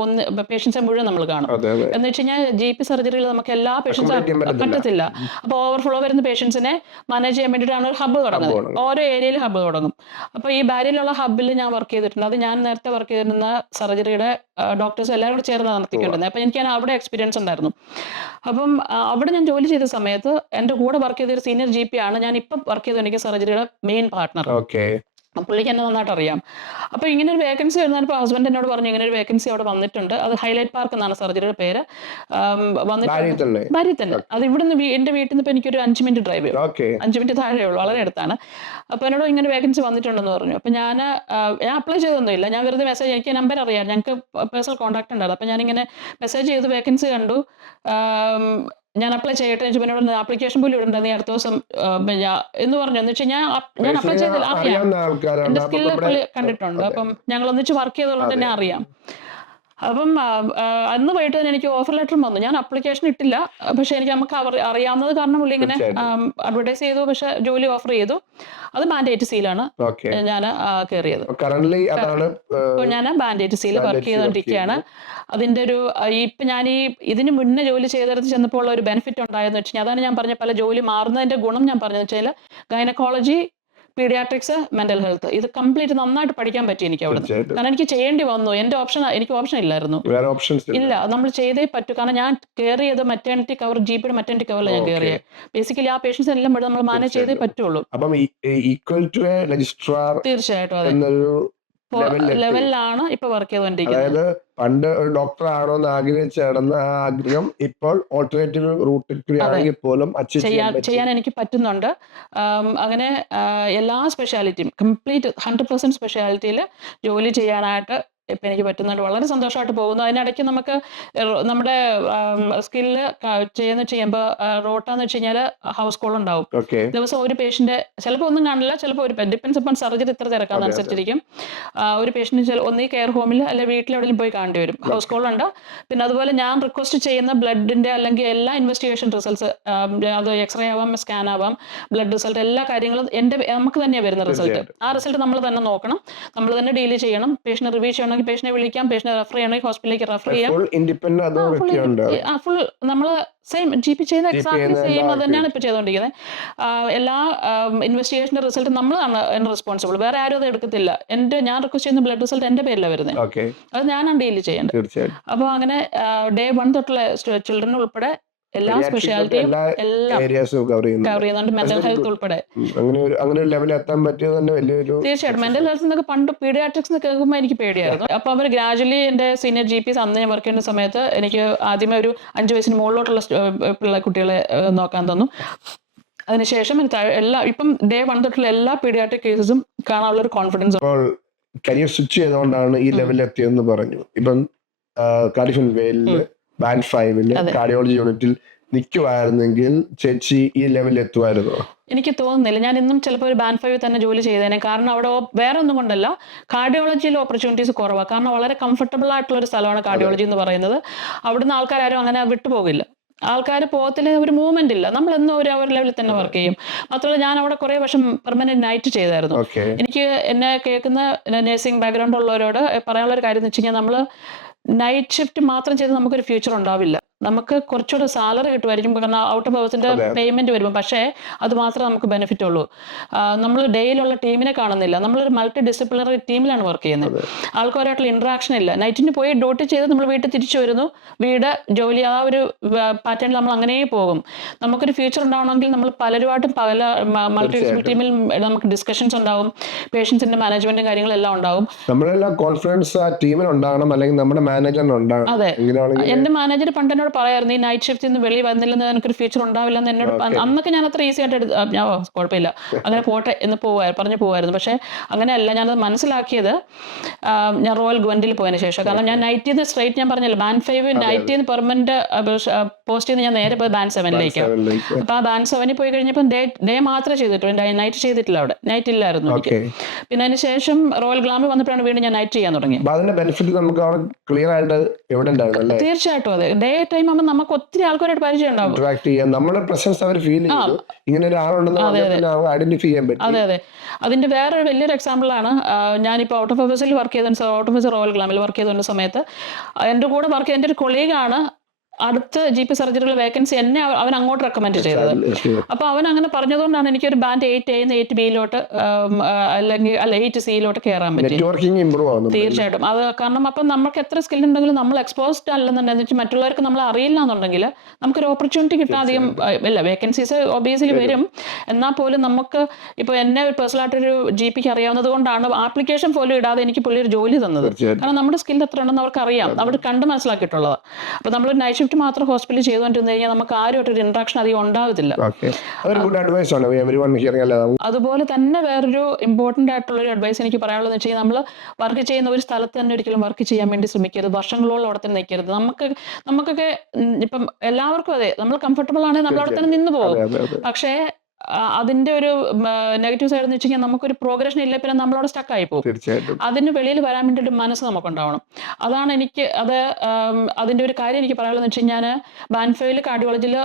പേഷ്യൻസിനെ മുഴുവൻ നമ്മൾ കാണും. എന്ന് വെച്ച് കഴിഞ്ഞാൽ GP സർജറിയിൽ നമുക്ക് എല്ലാ പേഷ്യൻസും പറ്റത്തില്ല. അപ്പോൾ ഓവർഫ്ലോ വരുന്ന പേഷ്യൻസിനെ മാനേജ് ചെയ്യാൻ വേണ്ടിയിട്ടാണ് ഒരു ഹബ്ബ് തുടങ്ങുന്നത്. ഓരോ ഏരിയയിൽ ഹബ്ബ് തുടങ്ങും. അപ്പോൾ ഈ ബാരിയിലുള്ള ഹബ്ബിൽ ഞാൻ വർക്ക് ചെയ്തിട്ടുണ്ട്. അത് ഞാൻ നേരത്തെ വർക്ക് ചെയ്തിരുന്ന സർജറിയുടെ ഡോക്ടേഴ്സ് എല്ലാവരും കൂടെ ചേർന്ന് നടത്തിക്കൊണ്ടിരുന്നത്. അപ്പോൾ എനിക്ക് അവിടെ എക്സ്പീരിയൻസ് ഉണ്ടായിരുന്നു. അപ്പം അവിടെ ഞാൻ ജോലി ചെയ്ത സമയത്ത് എൻ്റെ കൂടെ വർക്ക് ചെയ്തൊരു സീനിയർ GP ആണ് ഞാൻ ഇപ്പം വർക്ക് ചെയ്തുകൊണ്ടിരിക്കുന്ന സർജറിയുടെ മെയിൻ പാർട്ട്ണർ. പുള്ളിക്ക് എന്നെ നന്നായിട്ട് അറിയാം. അപ്പോൾ ഇങ്ങനെ ഒരു വേക്കൻസി വരുന്നപ്പോൾ ഹസ്ബൻഡ് എന്നോട് പറഞ്ഞു, ഇങ്ങനെ ഒരു വേക്കൻസി അവിടെ വന്നിട്ടുണ്ട്. അത് ഹൈലൈറ്റ് പാർക്ക് എന്നാണ് സർജറിയുടെ പേര്. വന്നിട്ടുണ്ട് ബാരി തന്നെ. അത് ഇവിടുന്ന് എൻ്റെ വീട്ടിൽ നിന്ന് ഇപ്പോൾ എനിക്കൊരു 5 മിനിറ്റ് ഡ്രൈവ് ചെയ്യും. 5 മിനിറ്റ് താഴെ ഉള്ളൂ, വളരെ അടുത്താണ്. അപ്പോൾ എന്നോട് ഇങ്ങനെ വേക്കൻസി വന്നിട്ടുണ്ടെന്ന് പറഞ്ഞു. അപ്പോൾ ഞാൻ അപ്ലൈ ചെയ്തൊന്നുമില്ല. ഞാൻ വെറുതെ മെസ്സേജ്, എനിക്ക് നമ്പർ അറിയാം, ഞങ്ങൾക്ക് പേഴ്സണൽ കോൺടാക്ട് ഉണ്ടായിരുന്നു. അപ്പോൾ ഞാനിങ്ങനെ മെസ്സേജ് ചെയ്ത് വേക്കൻസി കണ്ടു, ഞാൻ അപ്ലൈ ചെയ്യട്ടെ. എന്നോട് ആപ്ലിക്കേഷൻ പോലും ഇടണ്ട, നീ അടുത്ത ദിവസം എന്ന് പറഞ്ഞു. എന്ന് വെച്ചാൽ ഞാൻ അപ്ലൈ ചെയ്തില്ല, അറിയാം, എന്റെ സ്കില്ല് പുള്ളി കണ്ടിട്ടുണ്ട്. അപ്പം ഞങ്ങൾ ഒന്നിച്ച് വർക്ക് ചെയ്തതുകൊണ്ട് തന്നെ അറിയാം. അപ്പം അന്ന് വൈകിട്ട് തന്നെ എനിക്ക് ഓഫർ ലെറ്ററും വന്നു. ഞാൻ അപ്ലിക്കേഷൻ ഇട്ടില്ല, പക്ഷെ നമുക്ക് അറിയാവുന്നത് കാരണം പുള്ളി ഇങ്ങനെ അഡ്വർടൈസ് ചെയ്തു, പക്ഷെ ജോലി ഓഫർ ചെയ്തു. അത് ബാൻഡ് 8Cയിലാണ് ഞാൻ കയറിയത്. ഇപ്പോൾ ഞാൻ ബാൻഡ് 8Cയിൽ വർക്ക് ചെയ്തുകൊണ്ടിരിക്കുകയാണ്. അതിൻ്റെ ഒരു ഇപ്പം ഞാൻ ഇതിന് മുന്നേ ജോലി ചെയ്തിടത്ത് ചെന്നപ്പോൾ ഉള്ള ഒരു ബെനിഫിറ്റ് ഉണ്ടായെന്ന് വെച്ചാൽ, അതാണ് ഞാൻ പറഞ്ഞ പല ജോലി മാറുന്നതിൻ്റെ ഗുണം ഞാൻ പറഞ്ഞതെന്ന് വെച്ചാൽ, ഗൈനക്കോളജി, പീഡിയാട്രിക്സ്, മെന്റൽ ഹെൽത്ത്, ഇത് കംപ്ലീറ്റ് നന്നായിട്ട് പഠിക്കാൻ പറ്റി എനിക്ക് അവിടെ. കാരണം എനിക്ക് ചെയ്യേണ്ടി വന്നു. എനിക്ക് ഓപ്ഷൻ ഇല്ലായിരുന്നു. ഇല്ല, നമ്മൾ ചെയ്തേ പറ്റൂ. കാരണം ഞാൻ കയറിയത് മെറ്റേണിറ്റി കവർ, GPയുടെ മെറ്റേണിറ്റി കവറിൽ ഞാൻ കയറിയത്. ബേസിക്കലി ആ പേഷ്യൻസ് എല്ലാം നമ്മൾ മാനേജ് ചെയ്തേ പറ്റുള്ളൂ. തീർച്ചയായിട്ടും അതെ ലെവലിലാണ് ഇപ്പൊ വർക്ക് ചെയ്തുകൊണ്ടിരിക്കുന്നത്. പണ്ട് ഒരു ഡോക്ടർ ആണോ എന്ന് ആഗ്രഹിച്ച് നടന്ന ആ ആഗ്രഹം ഇപ്പോൾ ഓൾട്ടർനേറ്റീവ് റൂട്ടിൽ കൂടി ആണെങ്കിൽ പോലും ചെയ്യാൻ എനിക്ക് പറ്റുന്നുണ്ട്. അങ്ങനെ എല്ലാ സ്പെഷ്യാലിറ്റിയും കംപ്ലീറ്റ് 100% സ്പെഷ്യാലിറ്റിയിൽ ജോലി ചെയ്യാനായിട്ട് ഇപ്പം എനിക്ക് പറ്റുന്നുണ്ട്. വളരെ സന്തോഷമായിട്ട് പോകുന്നു. അതിനിടയ്ക്ക് നമുക്ക് നമ്മുടെ സ്കില്ല് ചെയ്യുമ്പോൾ റോട്ടാന്ന് വെച്ച് കഴിഞ്ഞാൽ ഹൗസ് കോൾ ഉണ്ടാവും. ദിവസം ഒരു പേഷ്യന്റ് ചിലപ്പോൾ ഒന്നും കാണില്ല, ചിലപ്പോൾ ഒരു ഡിപ്പെൻസ് അപ്പോൺ സർജറി ഇത്ര തിരക്കാന്നനുസരിച്ചിരിക്കും. ഒരു പേഷ്യന്റ് ഒന്നീ കെയർ ഹോമിൽ അല്ലെങ്കിൽ വീട്ടിലെവിടെയും പോയി കാണേണ്ടി വരും. ഹൗസ് കോൾ ഉണ്ട്. പിന്നെ അതുപോലെ ഞാൻ റിക്വസ്റ്റ് ചെയ്യുന്ന ബ്ലഡിന്റെ അല്ലെങ്കിൽ എല്ലാ ഇൻവെസ്റ്റിഗേഷൻ റിസൾട്ട്സ്, അത് എക്സ്റേ ആവാം, സ്കാൻ ആവാം, ബ്ലഡ് റിസൾട്ട്, എല്ലാ കാര്യങ്ങളും നമുക്ക് തന്നെയാണ് വരുന്ന റിസൾട്ട്. ആ റിസൾട്ട് നമ്മൾ തന്നെ നോക്കണം, നമ്മൾ തന്നെ ഡീൽ ചെയ്യണം. പേഷ്യന്റ് റിവ്യൂ ചെയ്യണം, പേഷ്യനെ വിളിക്കാം, പേഷ്യനെ റെഫർ ചെയ്യണമെങ്കിൽ ഹോസ്പിറ്റലിലേക്ക് റെഫർ ചെയ്യാം. ഫുൾ നമ്മൾ സെയിം GP ചെയ്യുന്ന എക്സാക്ട്ലി സെയിം അത് തന്നെയാണ് ഇപ്പോൾ ചെയ്തുകൊണ്ടിരിക്കുന്നത്. എല്ലാ ഇൻവെസ്റ്റിഗേഷൻ്റെ റിസൾട്ട് നമ്മളാണ് അതിന് റെസ്പോൺസിബിൾ, വേറെ ആരും അത് എടുക്കത്തില്ല. ഞാൻ റിക്വസ്റ്റ് ചെയ്യുന്ന ബ്ലഡ് റിസൾട്ട് എൻ്റെ പേരിലാണ് വരുന്നത്, അത് ഞാനാണ് ഡീൽ ചെയ്യേണ്ടത്. അപ്പോൾ അങ്ങനെ Day 1 തൊട്ടുള്ള ചിൽഡ്രൻ ഉൾപ്പെടെ എല്ലാ സ്പെഷ്യാലിറ്റിയും എല്ലാം കവർ ചെയ്യുന്നുണ്ട്, മെന്റൽ ഹെൽത്ത് ഉൾപ്പെടെ. തീർച്ചയായിട്ടും മെന്റൽ ഹെൽത്ത് എന്നൊക്കെ പണ്ട് പീഡിയാട്രിക്സ് എന്ന് കേൾക്കുമ്പോൾ എനിക്ക് പേടിയായിരുന്നു. അപ്പോൾ അവർ ഗ്രാജുവലി എൻ്റെ സീനിയർ GPs അന്ന് ഞാൻ വർക്ക് ചെയ്യുന്ന സമയത്ത് എനിക്ക് ആദ്യമേ ഒരു 5 വയസ്സിന് മുകളിലോട്ടുള്ള കുട്ടികളെ നോക്കാൻ തന്നു. അതിനുശേഷം ഇപ്പം Day 1 തൊട്ടുള്ള എല്ലാ പീഡിയാട്രിക് കേസസും കാണാനുള്ള ഒരു കോൺഫിഡൻസ്. കരിയർ സ്വിച്ച് ചെയ്തുകൊണ്ടാണ് ഈ ലെവലിൽ എത്തിയെന്ന് പറഞ്ഞു. ഇപ്പം കാർഡിഫിൻ വെയിലില് ബാൻഡ് 5 കാർഡിയോളജി യൂണിറ്റിൽ നിൽക്കുമായിരുന്നെങ്കിൽ ചേച്ചി ഈ ലെവലിൽ എത്തുമായിരുന്നോ? എനിക്ക് തോന്നുന്നില്ല. ഞാൻ ഇന്നും ചിലപ്പോൾ ഒരു ബാൻഡ് 5 തന്നെ ജോലി ചെയ്തേനെ. കാരണം അവിടെ വേറെ ഒന്നും കൊണ്ടല്ല, കാർഡിയോളജിയിൽ ഓപ്പർച്യൂണിറ്റീസ് കുറവാണ്. കാരണം വളരെ കംഫർട്ടബിൾ ആയിട്ടുള്ള ഒരു സ്ഥലമാണ് കാർഡിയോളജി എന്ന് പറയുന്നത്. അവിടുന്ന് ആൾക്കാരും അങ്ങനെ വിട്ടുപോകില്ല. ആൾക്കാർ പോകത്തില്ല, ഒരു മൂവ്മെന്റ് ഇല്ല. നമ്മൾ എന്നും ഒരു ലെവലിൽ തന്നെ വർക്ക് ചെയ്യും. മാത്രമല്ല ഞാൻ അവിടെ കുറേ വർഷം പെർമനന്റ് നൈറ്റ് ചെയ്തായിരുന്നു. ഓക്കെ. എനിക്ക് എന്നെ കേൾക്കുന്ന നഴ്സിംഗ് ബാക്ക്ഗ്രൗണ്ട് ഉള്ളവരോട് പറയാനുള്ള ഒരു കാര്യം എന്ന് വെച്ച് കഴിഞ്ഞാൽ, നമ്മൾ നൈറ്റ് ഷിഫ്റ്റ് മാത്രം ചെയ്ത് നമുക്കൊരു ഫ്യൂച്ചർ ഉണ്ടാവില്ല. നമുക്ക് കുറച്ചുകൂടെ സാലറി കിട്ടുമായിരിക്കും, കാരണം ഔട്ട് ഓഫ് ഹവേഴ്സിന്റെ പേയ്മെന്റ് വരുമ്പോൾ. പക്ഷേ അത് മാത്രമേ നമുക്ക് ബെനിഫിറ്റ് ഉള്ളൂ. നമ്മൾ ഡേയിലുള്ള ടീമിനെ കാണുന്നില്ല. നമ്മളൊരു മൾട്ടി ഡിസിപ്ലിനറി ടീമിലാണ് വർക്ക് ചെയ്യുന്നത്. ആൾക്കാരായിട്ടുള്ള ഇന്ററാക്ഷൻ ഇല്ല. നൈറ്റിന് പോയി ഡ്യൂട്ടി ചെയ്ത് നമ്മൾ വീട്ടിൽ തിരിച്ചു വരുന്നു, വീട്, ജോലി, ആ ഒരു പാറ്റേണിൽ നമ്മൾ അങ്ങനെ പോകും. നമുക്കൊരു ഫ്യൂച്ചർ ഉണ്ടാവണമെങ്കിൽ നമ്മൾ പലരുമായിട്ടും പല മൾട്ടി ഡിസിപ്ലിനറി ടീമിൽ നമുക്ക് ഡിസ്കഷൻസ് ഉണ്ടാവും, പേഷ്യൻസിന്റെ മാനേജ്മെന്റും കാര്യങ്ങളെല്ലാം ഉണ്ടാവും. നമ്മളെല്ലാം കോൺഫിഡൻസ് ആ ടീമിന് ഉണ്ടാകണം, അല്ലെങ്കിൽ നമ്മുടെ മാനേജറിന് ഉണ്ടാകണം. അതെ, എന്റെ മാനേജർ പണ്ട് എന്നോട് പറയായിരുന്നു, ഈ നൈറ്റ് ഷിഫ്റ്റിൽ നിന്ന് വെളിയിൽ വന്നില്ലെന്ന് എനിക്കൊരു ഫ്യൂച്ചർ ഉണ്ടാവില്ലെന്ന് എന്നോട്. അന്നൊക്കെ ഞാൻ അത്ര ഈസി ആയിട്ട് ഞാൻ കുഴപ്പമില്ല അങ്ങനെ പോട്ടെ എന്ന് പറഞ്ഞു പോവായിരുന്നു. പക്ഷെ അങ്ങനെയല്ല, ഞാനത് മനസ്സിലാക്കിയത് ഞാൻ റോയൽ ഗ്വൻഡിൽ പോയതിന് ശേഷം. കാരണം ഞാൻ നൈറ്റിൽ നിന്ന് സ്ട്രൈറ്റ്, ഞാൻ പറഞ്ഞല്ലോ, ബാൻഡ് 5 നൈറ്റിൽ നിന്ന് പെർമനന്റ് പോസ്റ്റ് ചെയ്ത് ഞാൻ നേരെ പോയി ബാൻഡ് 7ലേക്ക്. അപ്പൊ ആ ബാൻഡ് 7 പോയി കഴിഞ്ഞപ്പോൾ ഡേ മാത്രമേ ചെയ്തിട്ടുള്ളൂ, നൈറ്റ് ചെയ്തിട്ടില്ല. അവിടെ നൈറ്റ് ഇല്ലായിരുന്നു എനിക്ക്. പിന്നെ അതിന് ശേഷം റോയൽ ഗ്ലാമിൽ വന്നപ്പോഴാണ് വീണ്ടും ഞാൻ നൈറ്റ് ചെയ്യാൻ തുടങ്ങി. തീർച്ചയായിട്ടും അതെ. ഡേ ടൈം ആകുമ്പോൾ നമുക്ക് ഒത്തിരി ആൾക്കാരായിട്ട് പരിചയം ഉണ്ടാവും. അതെ അതെ. അതിന്റെ വേറൊരു വലിയൊരു എക്സാമ്പിളാണ്, ഞാനിപ്പോൾ ഔട്ട് ഓഫ് ഓഫീസിൽ വർക്ക് ചെയ്ത, ഔട്ട് ഓഫ് ഓഫീസ് റോയൽ ഗ്ലാമിൽ വർക്ക് ചെയ്തുകൊണ്ട സമയത്ത് എൻ്റെ കൂടെ വർക്ക് ചെയ്ത എൻ്റെ ഒരു കൊളീഗാണ് അടുത്ത GP സർജറിയിലെ വേക്കൻസി എന്നെ അവൻ അങ്ങോട്ട് റെക്കമെൻഡ് ചെയ്തത്. അപ്പോൾ അവൻ അങ്ങനെ പറഞ്ഞതുകൊണ്ടാണ് എനിക്കൊരു ബാൻഡ് 8A 8Bയിലോട്ട് അല്ലെങ്കിൽ 8Cയിലോട്ട് കയറാൻ പറ്റി. തീർച്ചയായിട്ടും അത് കാരണം അപ്പം നമുക്ക് എത്ര സ്കിൽ ഉണ്ടെങ്കിലും നമ്മൾ എക്സ്പോസ്ഡ് അല്ലെന്നുണ്ടെന്ന് വെച്ചാൽ മറ്റുള്ളവർക്ക് നമ്മൾ അറിയില്ല എന്നുണ്ടെങ്കിൽ നമുക്കൊരു ഓപ്പർച്യൂണിറ്റി കിട്ടാൻ അധികം ഇല്ല. വേക്കൻസീസ് ഒബിയസ്ലി വരും, എന്നാൽ പോലും നമുക്ക് ഇപ്പോൾ എന്നെ പേഴ്സണലായിട്ടൊരു GPക്ക് അറിയാവുന്നത് കൊണ്ടാണ് ആപ്ലിക്കേഷൻ പോലും ഇടാതെ എനിക്ക് പുള്ളി ഒരു ജോലി തന്നത്. കാരണം നമ്മുടെ സ്കിൽ എത്ര ഉണ്ടെന്ന് അവർക്ക് അറിയാം, അവിടെ കണ്ട് മനസ്സിലാക്കിയിട്ടുള്ളത്. അപ്പോൾ നമ്മളൊരു നൈറ്റ് ഷിഫ്റ്റ് മാത്രം ഹോസ്പിറ്റലിൽ ചെയ്തുകൊണ്ടിരുന്നു കഴിഞ്ഞാൽ നമുക്ക് ആരുമായിട്ടൊരു ഇന്ററാക്ഷൻ അധികം ഉണ്ടാകത്തില്ല. അതുപോലെ തന്നെ വേറൊരു ഇമ്പോർട്ടൻ്റ് ആയിട്ടുള്ള ഒരു അഡ്വൈസ് എനിക്ക് പറയാനുള്ളത് വെച്ച് കഴിഞ്ഞാൽ, നമ്മൾ വർക്ക് ചെയ്യുന്ന ഒരു സ്ഥലത്ത് തന്നെ ഒരിക്കലും വർക്ക് ചെയ്യാൻ വേണ്ടി ശ്രമിക്കരുത്. വർഷങ്ങളോളം അവിടെ തന്നെ നിൽക്കരുത്. നമുക്കൊക്കെ ഇപ്പം എല്ലാവർക്കും അതെ, നമ്മൾ കംഫർട്ടബിൾ ആണെങ്കിൽ നമ്മൾ അവിടെ തന്നെ നിന്ന് പോകും. പക്ഷേ അതിന്റെ ഒരു നെഗറ്റീവ് സൈഡ് എന്ന് വെച്ച് കഴിഞ്ഞാൽ നമുക്കൊരു പ്രോഗ്രഷൻ ഇല്ല, പിന്നെ നമ്മളവിടെ സ്റ്റക്ക് ആയി പോകും. അതിന് വെളിയിൽ വരാൻ വേണ്ടി ഒരു മനസ്സ് നമുക്കുണ്ടാവണം. അതാണ് എനിക്ക് അതിന്റെ ഒരു കാര്യം എനിക്ക് പറയാനുള്ളത് വെച്ച് കഴിഞ്ഞാൽ, ബാൻഡ് 5 കാർഡിയോളജിയിൽ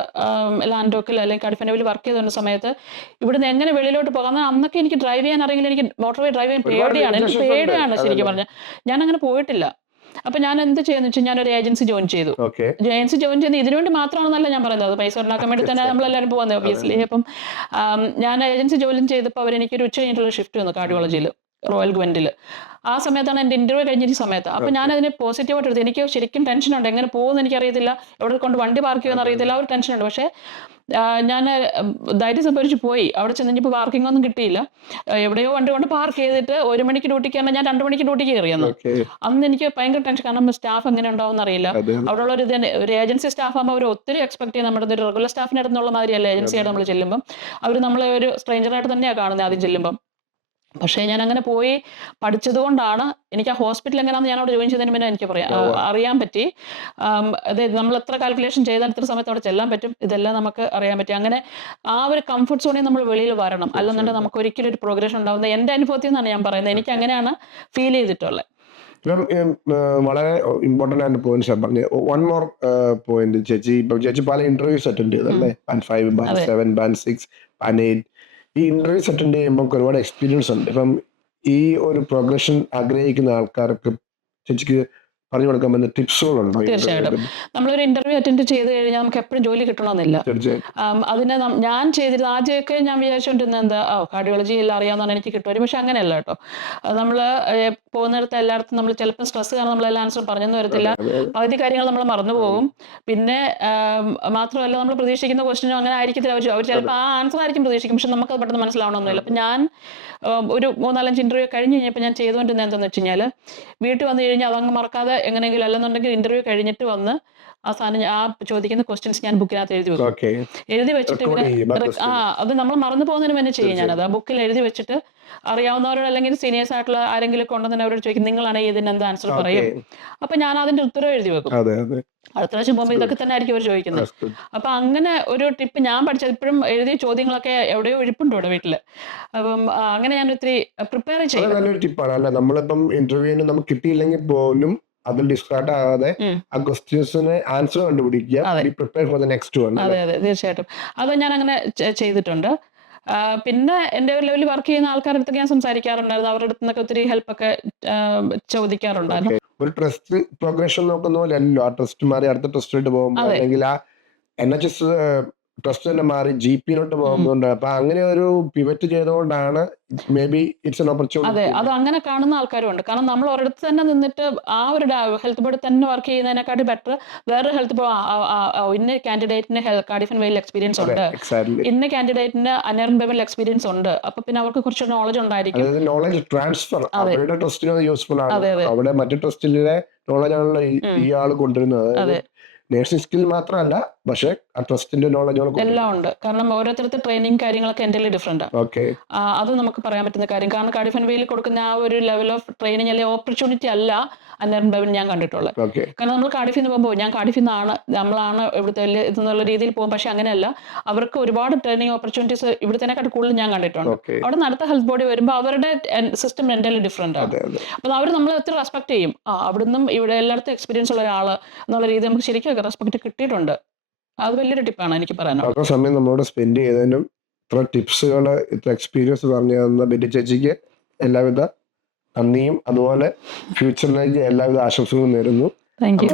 ലാൻഡോക്കിൽ അല്ലെങ്കിൽ കാർഡിഫനവിൽ വർക്ക് ചെയ്തുന്ന സമയത്ത് ഇവിടുന്ന് എങ്ങനെ വെളിയിലോട്ട് പോകാം. അന്നൊക്കെ എനിക്ക് ഡ്രൈവ് ചെയ്യാൻ അറിയില്ല, എനിക്ക് മോട്ടോർ വേ ഡ്രൈവ് ചെയ്യാൻ പേടിയാണ്. എനിക്ക് പേടിയാണ് ശരിക്കും പറഞ്ഞാൽ. ഞാൻ അങ്ങനെ പോയിട്ടില്ല. അപ്പൊ ഞാൻ എന്ത് ചെയ്യുന്ന വെച്ചാൽ, ഞാനൊരു ഏജൻസി ജോയിൻ ചെയ്തു. ഏജൻസി ജോയിൻ ചെയ്യുന്നത് ഇതിനുവേണ്ടി മാത്രമാണെന്നല്ല ഞാൻ പറയുന്നത്, അത് പൈസ ഉണ്ടാക്കാൻ വേണ്ടി തന്നെ നമ്മളെല്ലാവരും പോകുന്നത് ഒബിയസ്ലി. അപ്പം ഞാൻ ഏജൻസി ജോയിൻ ചെയ്തപ്പോൾ അവരെനിക്കൊരു ഉച്ച കഴിഞ്ഞിട്ടുള്ള ഷിഫ്റ്റ് വന്നു കാർഡിയോളജിയിൽ റോയൽ ഗ്വൻഡിൽ. ആ സമയത്താണ് എൻ്റെ ഇന്റർവ്യൂ കഴിഞ്ഞിട്ട് സമയത്ത്. അപ്പം ഞാൻ അതിനെ പോസിറ്റീവായിട്ട് എടുത്തു. എനിക്ക് ശരിക്കും ടെൻഷനുണ്ട്, എങ്ങനെ പോകുമെന്ന് എനിക്കറിയത്തില്ല, എവിടെ കൊണ്ട് വണ്ടി പാർക്ക് ചെയ്യുമെന്ന് അറിയത്തില്ല, ഒരു ടെൻഷനുണ്ട്. പക്ഷേ ഞാൻ ധൈര്യം സംഭരിച്ച് പോയി. അവിടെ ചെന്നിപ്പോൾ പാർക്കിംഗ് ഒന്നും കിട്ടിയില്ല. എവിടെയോ വണ്ടി കൊണ്ട് പാർക്ക് ചെയ്തിട്ട് 1 മണിക്ക് ഡ്യൂട്ടിക്ക് പറഞ്ഞാൽ ഞാൻ 2 മണിക്ക് ഡ്യൂട്ടിക്ക് കയറിയെന്ന്. അന്ന് എനിക്ക് ഭയങ്കര ടെൻഷൻ, കാരണം സ്റ്റാഫ് എങ്ങനെ ഉണ്ടാവും എന്നറിയില്ല. അവിടെ ഉള്ള ഒരു ഏജൻസി സ്റ്റാഫ് ആകുമ്പോൾ അവർ ഒത്തിരി എക്സ്പെക്ട് ചെയ്യും. നമ്മുടെ ഒരു റെഗുലർ സ്റ്റാഫിൻ്റെ അടുത്തുള്ള മാതിരിയല്ല ഏജൻസിയായിട്ട് നമ്മൾ ചെല്ലുമ്പം. അവർ നമ്മളെ ഒരു സ്ട്രേഞ്ചറായിട്ട് തന്നെയാണ് കാണുന്നത് ആദ്യം ചെല്ലുമ്പം. പക്ഷേ ഞാൻ അങ്ങനെ പോയി പഠിച്ചത് കൊണ്ടാണ് എനിക്ക് ആ ഹോസ്പിറ്റൽ എങ്ങനെയാണെന്ന് ഞാൻ അവിടെ ജോയിൻ ചെയ്തതിന് മുന്നേ എനിക്ക് അറിയാൻ പറ്റി. അതായത് നമ്മൾ എത്ര കാൽക്കുലേഷൻ ചെയ്താൽ എത്ര സമയത്ത് അവിടെ ചെല്ലാൻ പറ്റും, ഇതെല്ലാം നമുക്ക് അറിയാൻ പറ്റി. അങ്ങനെ ആ ഒരു കംഫർട്ട് സോണിൽ നമ്മൾ വെളിയിൽ വരണം, അല്ലെന്നുണ്ടെങ്കിൽ നമുക്ക് ഒരിക്കലും ഒരു പ്രോഗ്രഷൻ ഉണ്ടാകുന്നത് എൻ്റെ അനുഭവത്തിൽ നിന്നാണ് ഞാൻ പറയുന്നത്. എനിക്ക് അങ്ങനെയാണ് ഫീൽ ചെയ്തിട്ടുള്ളത്. വളരെ ഇമ്പോർട്ടൻ്റ് ആയിട്ട് പോയിന്റ്സ് പറഞ്ഞു. വൺ മോർ പോയിന്റ്, ചേച്ചി പല ഇന്റർവ്യൂസ് അറ്റൻഡ് ചെയ്തല്ലേ, ബാൻഡ് 5, ബാൻഡ് 7, ബാൻഡ് 6, ബാൻഡ് 8. ഈ ഇന്റർവ്യൂസ് അറ്റൻഡ് ചെയ്യുമ്പോൾ ഒരുപാട് എക്സ്പീരിയൻസ് ഉണ്ട്. ഇപ്പം ഈ ഒരു പ്രോഗ്രഷൻ ആഗ്രഹിക്കുന്ന ആൾക്കാർക്ക് ചേച്ചിക്ക് പറഞ്ഞു കൊടുക്കാൻ പറ്റുന്ന ടിപ്സുകളുണ്ടോ? തീർച്ചയായിട്ടും. നമ്മളൊരു ഇന്റർവ്യൂ അറ്റൻഡ് ചെയ്ത് കഴിഞ്ഞാൽ നമുക്ക് എപ്പോഴും ജോലി കിട്ടണമെന്നില്ല. അതിന് ഞാൻ ചെയ്തിരുന്നത് ആദ്യമൊക്കെ ഞാൻ വിചാരിച്ചുകൊണ്ടിരുന്നത് എന്താ, കാർഡിയോളജി എല്ലാം അറിയാവുന്നതാണ് എനിക്ക് കിട്ടുമായിരുന്നു. പക്ഷെ അങ്ങനെയല്ല കേട്ടോ. നമ്മൾ പോകുന്നിടത്ത് എല്ലായിടത്തും നമ്മൾ ചിലപ്പോൾ സ്ട്രെസ് കാരണം നമ്മളെല്ലാം ആൻസർ പറഞ്ഞെന്ന് വരത്തില്ല. പകുതി കാര്യങ്ങൾ നമ്മൾ മറന്നു പോകും. പിന്നെ മാത്രമല്ല, നമ്മൾ പ്രതീക്ഷിക്കുന്ന ക്വസ്റ്റ്യനും അങ്ങനെ ആയിരിക്കത്തില്ല. അവർ ചിലപ്പോൾ ആ ആൻസർ ആയിരിക്കും പ്രതീക്ഷിക്കും, പക്ഷെ നമുക്കത് പെട്ടെന്ന് മനസ്സിലാവണമെന്നില്ല. അപ്പം ഞാൻ ഒരു 3-4 ഇന്റർവ്യൂ കഴിഞ്ഞ് കഴിഞ്ഞപ്പോൾ ഞാൻ ചെയ്തുകൊണ്ടിരുന്നത് എന്താണെന്ന് വെച്ച് കഴിഞ്ഞാൽ, വീട്ടിൽ വന്നു കഴിഞ്ഞാൽ അതങ്ങ് മറക്കാതെ എങ്ങനെയെങ്കിലും, അല്ലെന്നുണ്ടെങ്കിൽ ഇന്റർവ്യൂ കഴിഞ്ഞിട്ട് വന്ന് ആ സാധനം ആ ചോദിക്കുന്ന ക്വസ്റ്റ്യൻസ് ഞാൻ ബുക്കിനകത്ത് എഴുതി വെക്കും. എഴുതി വെച്ചിട്ട് അത് നമ്മൾ മറന്നു പോകുന്നതിന് മുന്നേ ചെയ്യും ഞാനത്. ആ ബുക്കിൽ എഴുതി വെച്ചിട്ട് അറിയാവുന്നവരോട് അല്ലെങ്കിൽ സീനിയേഴ്സ് ആയിട്ടുള്ള ആരെങ്കിലും ഉണ്ടെന്ന് അവരോട് ചോദിക്കും, നിങ്ങളാണെങ്കിൽ ഇതിന് എന്താ ആൻസർ പറയും. അപ്പൊ ഞാൻ അതിന്റെ ഉത്തരം എഴുതി വെക്കും. അടുത്ത പ്രാവശ്യം പോകുമ്പോൾ ഇതൊക്കെ തന്നെ ആയിരിക്കും അവർ ചോദിക്കുന്നത്. അപ്പൊ അങ്ങനെ ഒരു ടിപ്പ് ഞാൻ പഠിച്ചത്, ഇപ്പോഴും എഴുതിയ ചോദ്യങ്ങളൊക്കെ എവിടെയോ ഇരിപ്പുണ്ട് ഇവിടെ വീട്ടില്. അപ്പം അങ്ങനെ ഞാൻ ഒത്തിരി പ്രിപ്പയർ ചെയ്യും. നല്ലൊരു ടിപ്പാണ്. അല്ല, നമ്മളിപ്പം ഇന്റർവ്യൂവിന് നമുക്ക് കിട്ടിയില്ലെങ്കിൽ പോലും അതിൽ ഡിസ്ട്രാക്ട് ആകാതെ ആ ക്വസ്റ്റ്യൻസിന് ആൻസർ കണ്ടുപിടിക്കുക, prepare for the next one. അതെ അതെ തീർച്ചയായിട്ടും അത് ഞാൻ അങ്ങനെ ചെയ്തിട്ടുണ്ട്. പിന്നെ എൻ്റെ ഒരു ലെവലിൽ വർക്ക് ചെയ്യുന്ന ആൾക്കാരുടെ അടുത്തൊക്കെ ഞാൻ സംസാരിക്കാറുണ്ടായിരുന്നു, അവരുടെ അടുത്ത് നിന്നൊക്കെ ഒത്തിരി ഹെൽപ്പൊക്കെ ചോദിക്കാറുണ്ടായിരുന്നു. ഒരു ട്രസ്റ്റ് പ്രോഗ്രഷൻ നോക്കുന്ന പോലെ അല്ലല്ലോ ആ ട്രസ്റ്റ് മാറി അടുത്ത ട്രസ്റ്റിലോട്ട് പോകുമ്പോൾ, അല്ലെങ്കിൽ ആ NHS ട്രസ്റ്റ് തന്നെ മാറി GP-ലോട്ട് പോകുന്നുണ്ട്. അപ്പൊ അങ്ങനെ ഒരു പിവറ്റ് ചെയ്തുകൊണ്ടാണ് may be it's an opportunity. അതെ അത് അങ്ങനെ കാണുന്ന ആൾക്കാരും ഉണ്ട്. കാരണം നമ്മൾ ഒരിടത്ത് തന്നെ നിന്നിട്ട് ആ ഒരു ഹെൽത്ത് ബോർഡിൽ തന്നെ വർക്ക് ചെയ്യുന്നതിനെക്കാട്ടി ബെറ്റർ വേറെ ഹെൽത്ത് ബോർഡ് ഇന്ന കാൻഡിഡേറ്റിന് കാർഡിഫ് ആൻഡ് വെയിൽ എക്സ്പീരിയൻസ് ഉണ്ട്, ഇന്ന കാൻഡിഡേറ്റിന് അനർബൽ എക്സ്പീരിയൻസ് ഉണ്ട്. അപ്പൊ പിന്നെ അവർക്ക് കുറച്ച് നോളജ് ഉണ്ടായിരിക്കും. നോളജ് ട്രാൻസ്ഫർ അവരുടെ ട്രസ്റ്റിന് യൂസ്ഫുൾ ആണ്. അവിടെ മറ്റു ട്രസ്റ്റിലെ നോളജ് ആണല്ലോ ഈ ആള് കൊണ്ടുവരുന്നത്. നേഴ്സിംഗ് സ്കിൽ മാത്രമല്ല, പക്ഷെ ആ ട്രസ്റ്റിന്റെ നോളജ് എല്ലാം ഉണ്ട്. കാരണം ഓരോരുത്തരുടെ ട്രെയിനിങ് കാര്യങ്ങളൊക്കെ എൻ്റെ ഡിഫറെന്റ് ആണ്. അത് നമുക്ക് പറയാൻ പറ്റുന്ന കാര്യം. കാരണം കാർഡിഫ് ആൻഡ് വെയിൽ കൊടുക്കുന്ന ആ ഒരു ലെവൽ ഓഫ് ട്രെയിനിങ് അല്ലെങ്കിൽ ഓപ്പർച്യൂണിറ്റി അല്ല അന്നേരം ഞാൻ കണ്ടിട്ടുള്ളത്. കാരണം നമ്മൾ കാർഡിഫിൽ നിന്ന് പോകുമ്പോൾ ഞാൻ കാർഡിഫിൽ നിന്നാണ്, നമ്മളാണ് ഇവിടുത്തെ ഇതെന്നുള്ള രീതിയിൽ പോകും. പക്ഷെ അങ്ങനെയല്ല, അവർക്ക് ഒരുപാട് ട്രെയിനിങ് ഓപ്പർച്യൂണിറ്റീസ് ഇവിടുത്തേക്കാട്ട് കൂടുതൽ ഞാൻ കണ്ടിട്ടുണ്ട്. അവിടെ അടുത്ത ഹെൽത്ത് ബോഡി വരുമ്പോൾ അവരുടെ സിസ്റ്റം എൻ്റെ ഡിഫറെന്റ് ആണ്. അപ്പോൾ അവർ നമ്മൾ എത്ര റെസ്പെക്ട് ചെയ്യും. അവിടുന്നും ഇവിടെ എല്ലായിടത്തും എക്സ്പീരിയൻസ് ഉള്ള ഒരാൾ എന്നുള്ള രീതി നമുക്ക് ശരിക്കും റെസ്പെക്ട് കിട്ടിയിട്ടുണ്ട്. അത് വലിയൊരു ടിപ്പാണ് എനിക്ക് പറയാനുള്ളത്. സമയം നമ്മളോട് സ്പെൻഡ് ചെയ്തതിനും ഇത്ര ടിപ്സുകൾ, ഇത്ര എക്സ്പീരിയൻസ് പറഞ്ഞു തന്ന ബെറ്റി ചേച്ചിക്ക് എല്ലാവിധ നന്ദിയും അതുപോലെ ഫ്യൂച്ചറിലേക്ക് എല്ലാവിധ ആശംസകളും നേരുന്നു. Thank you.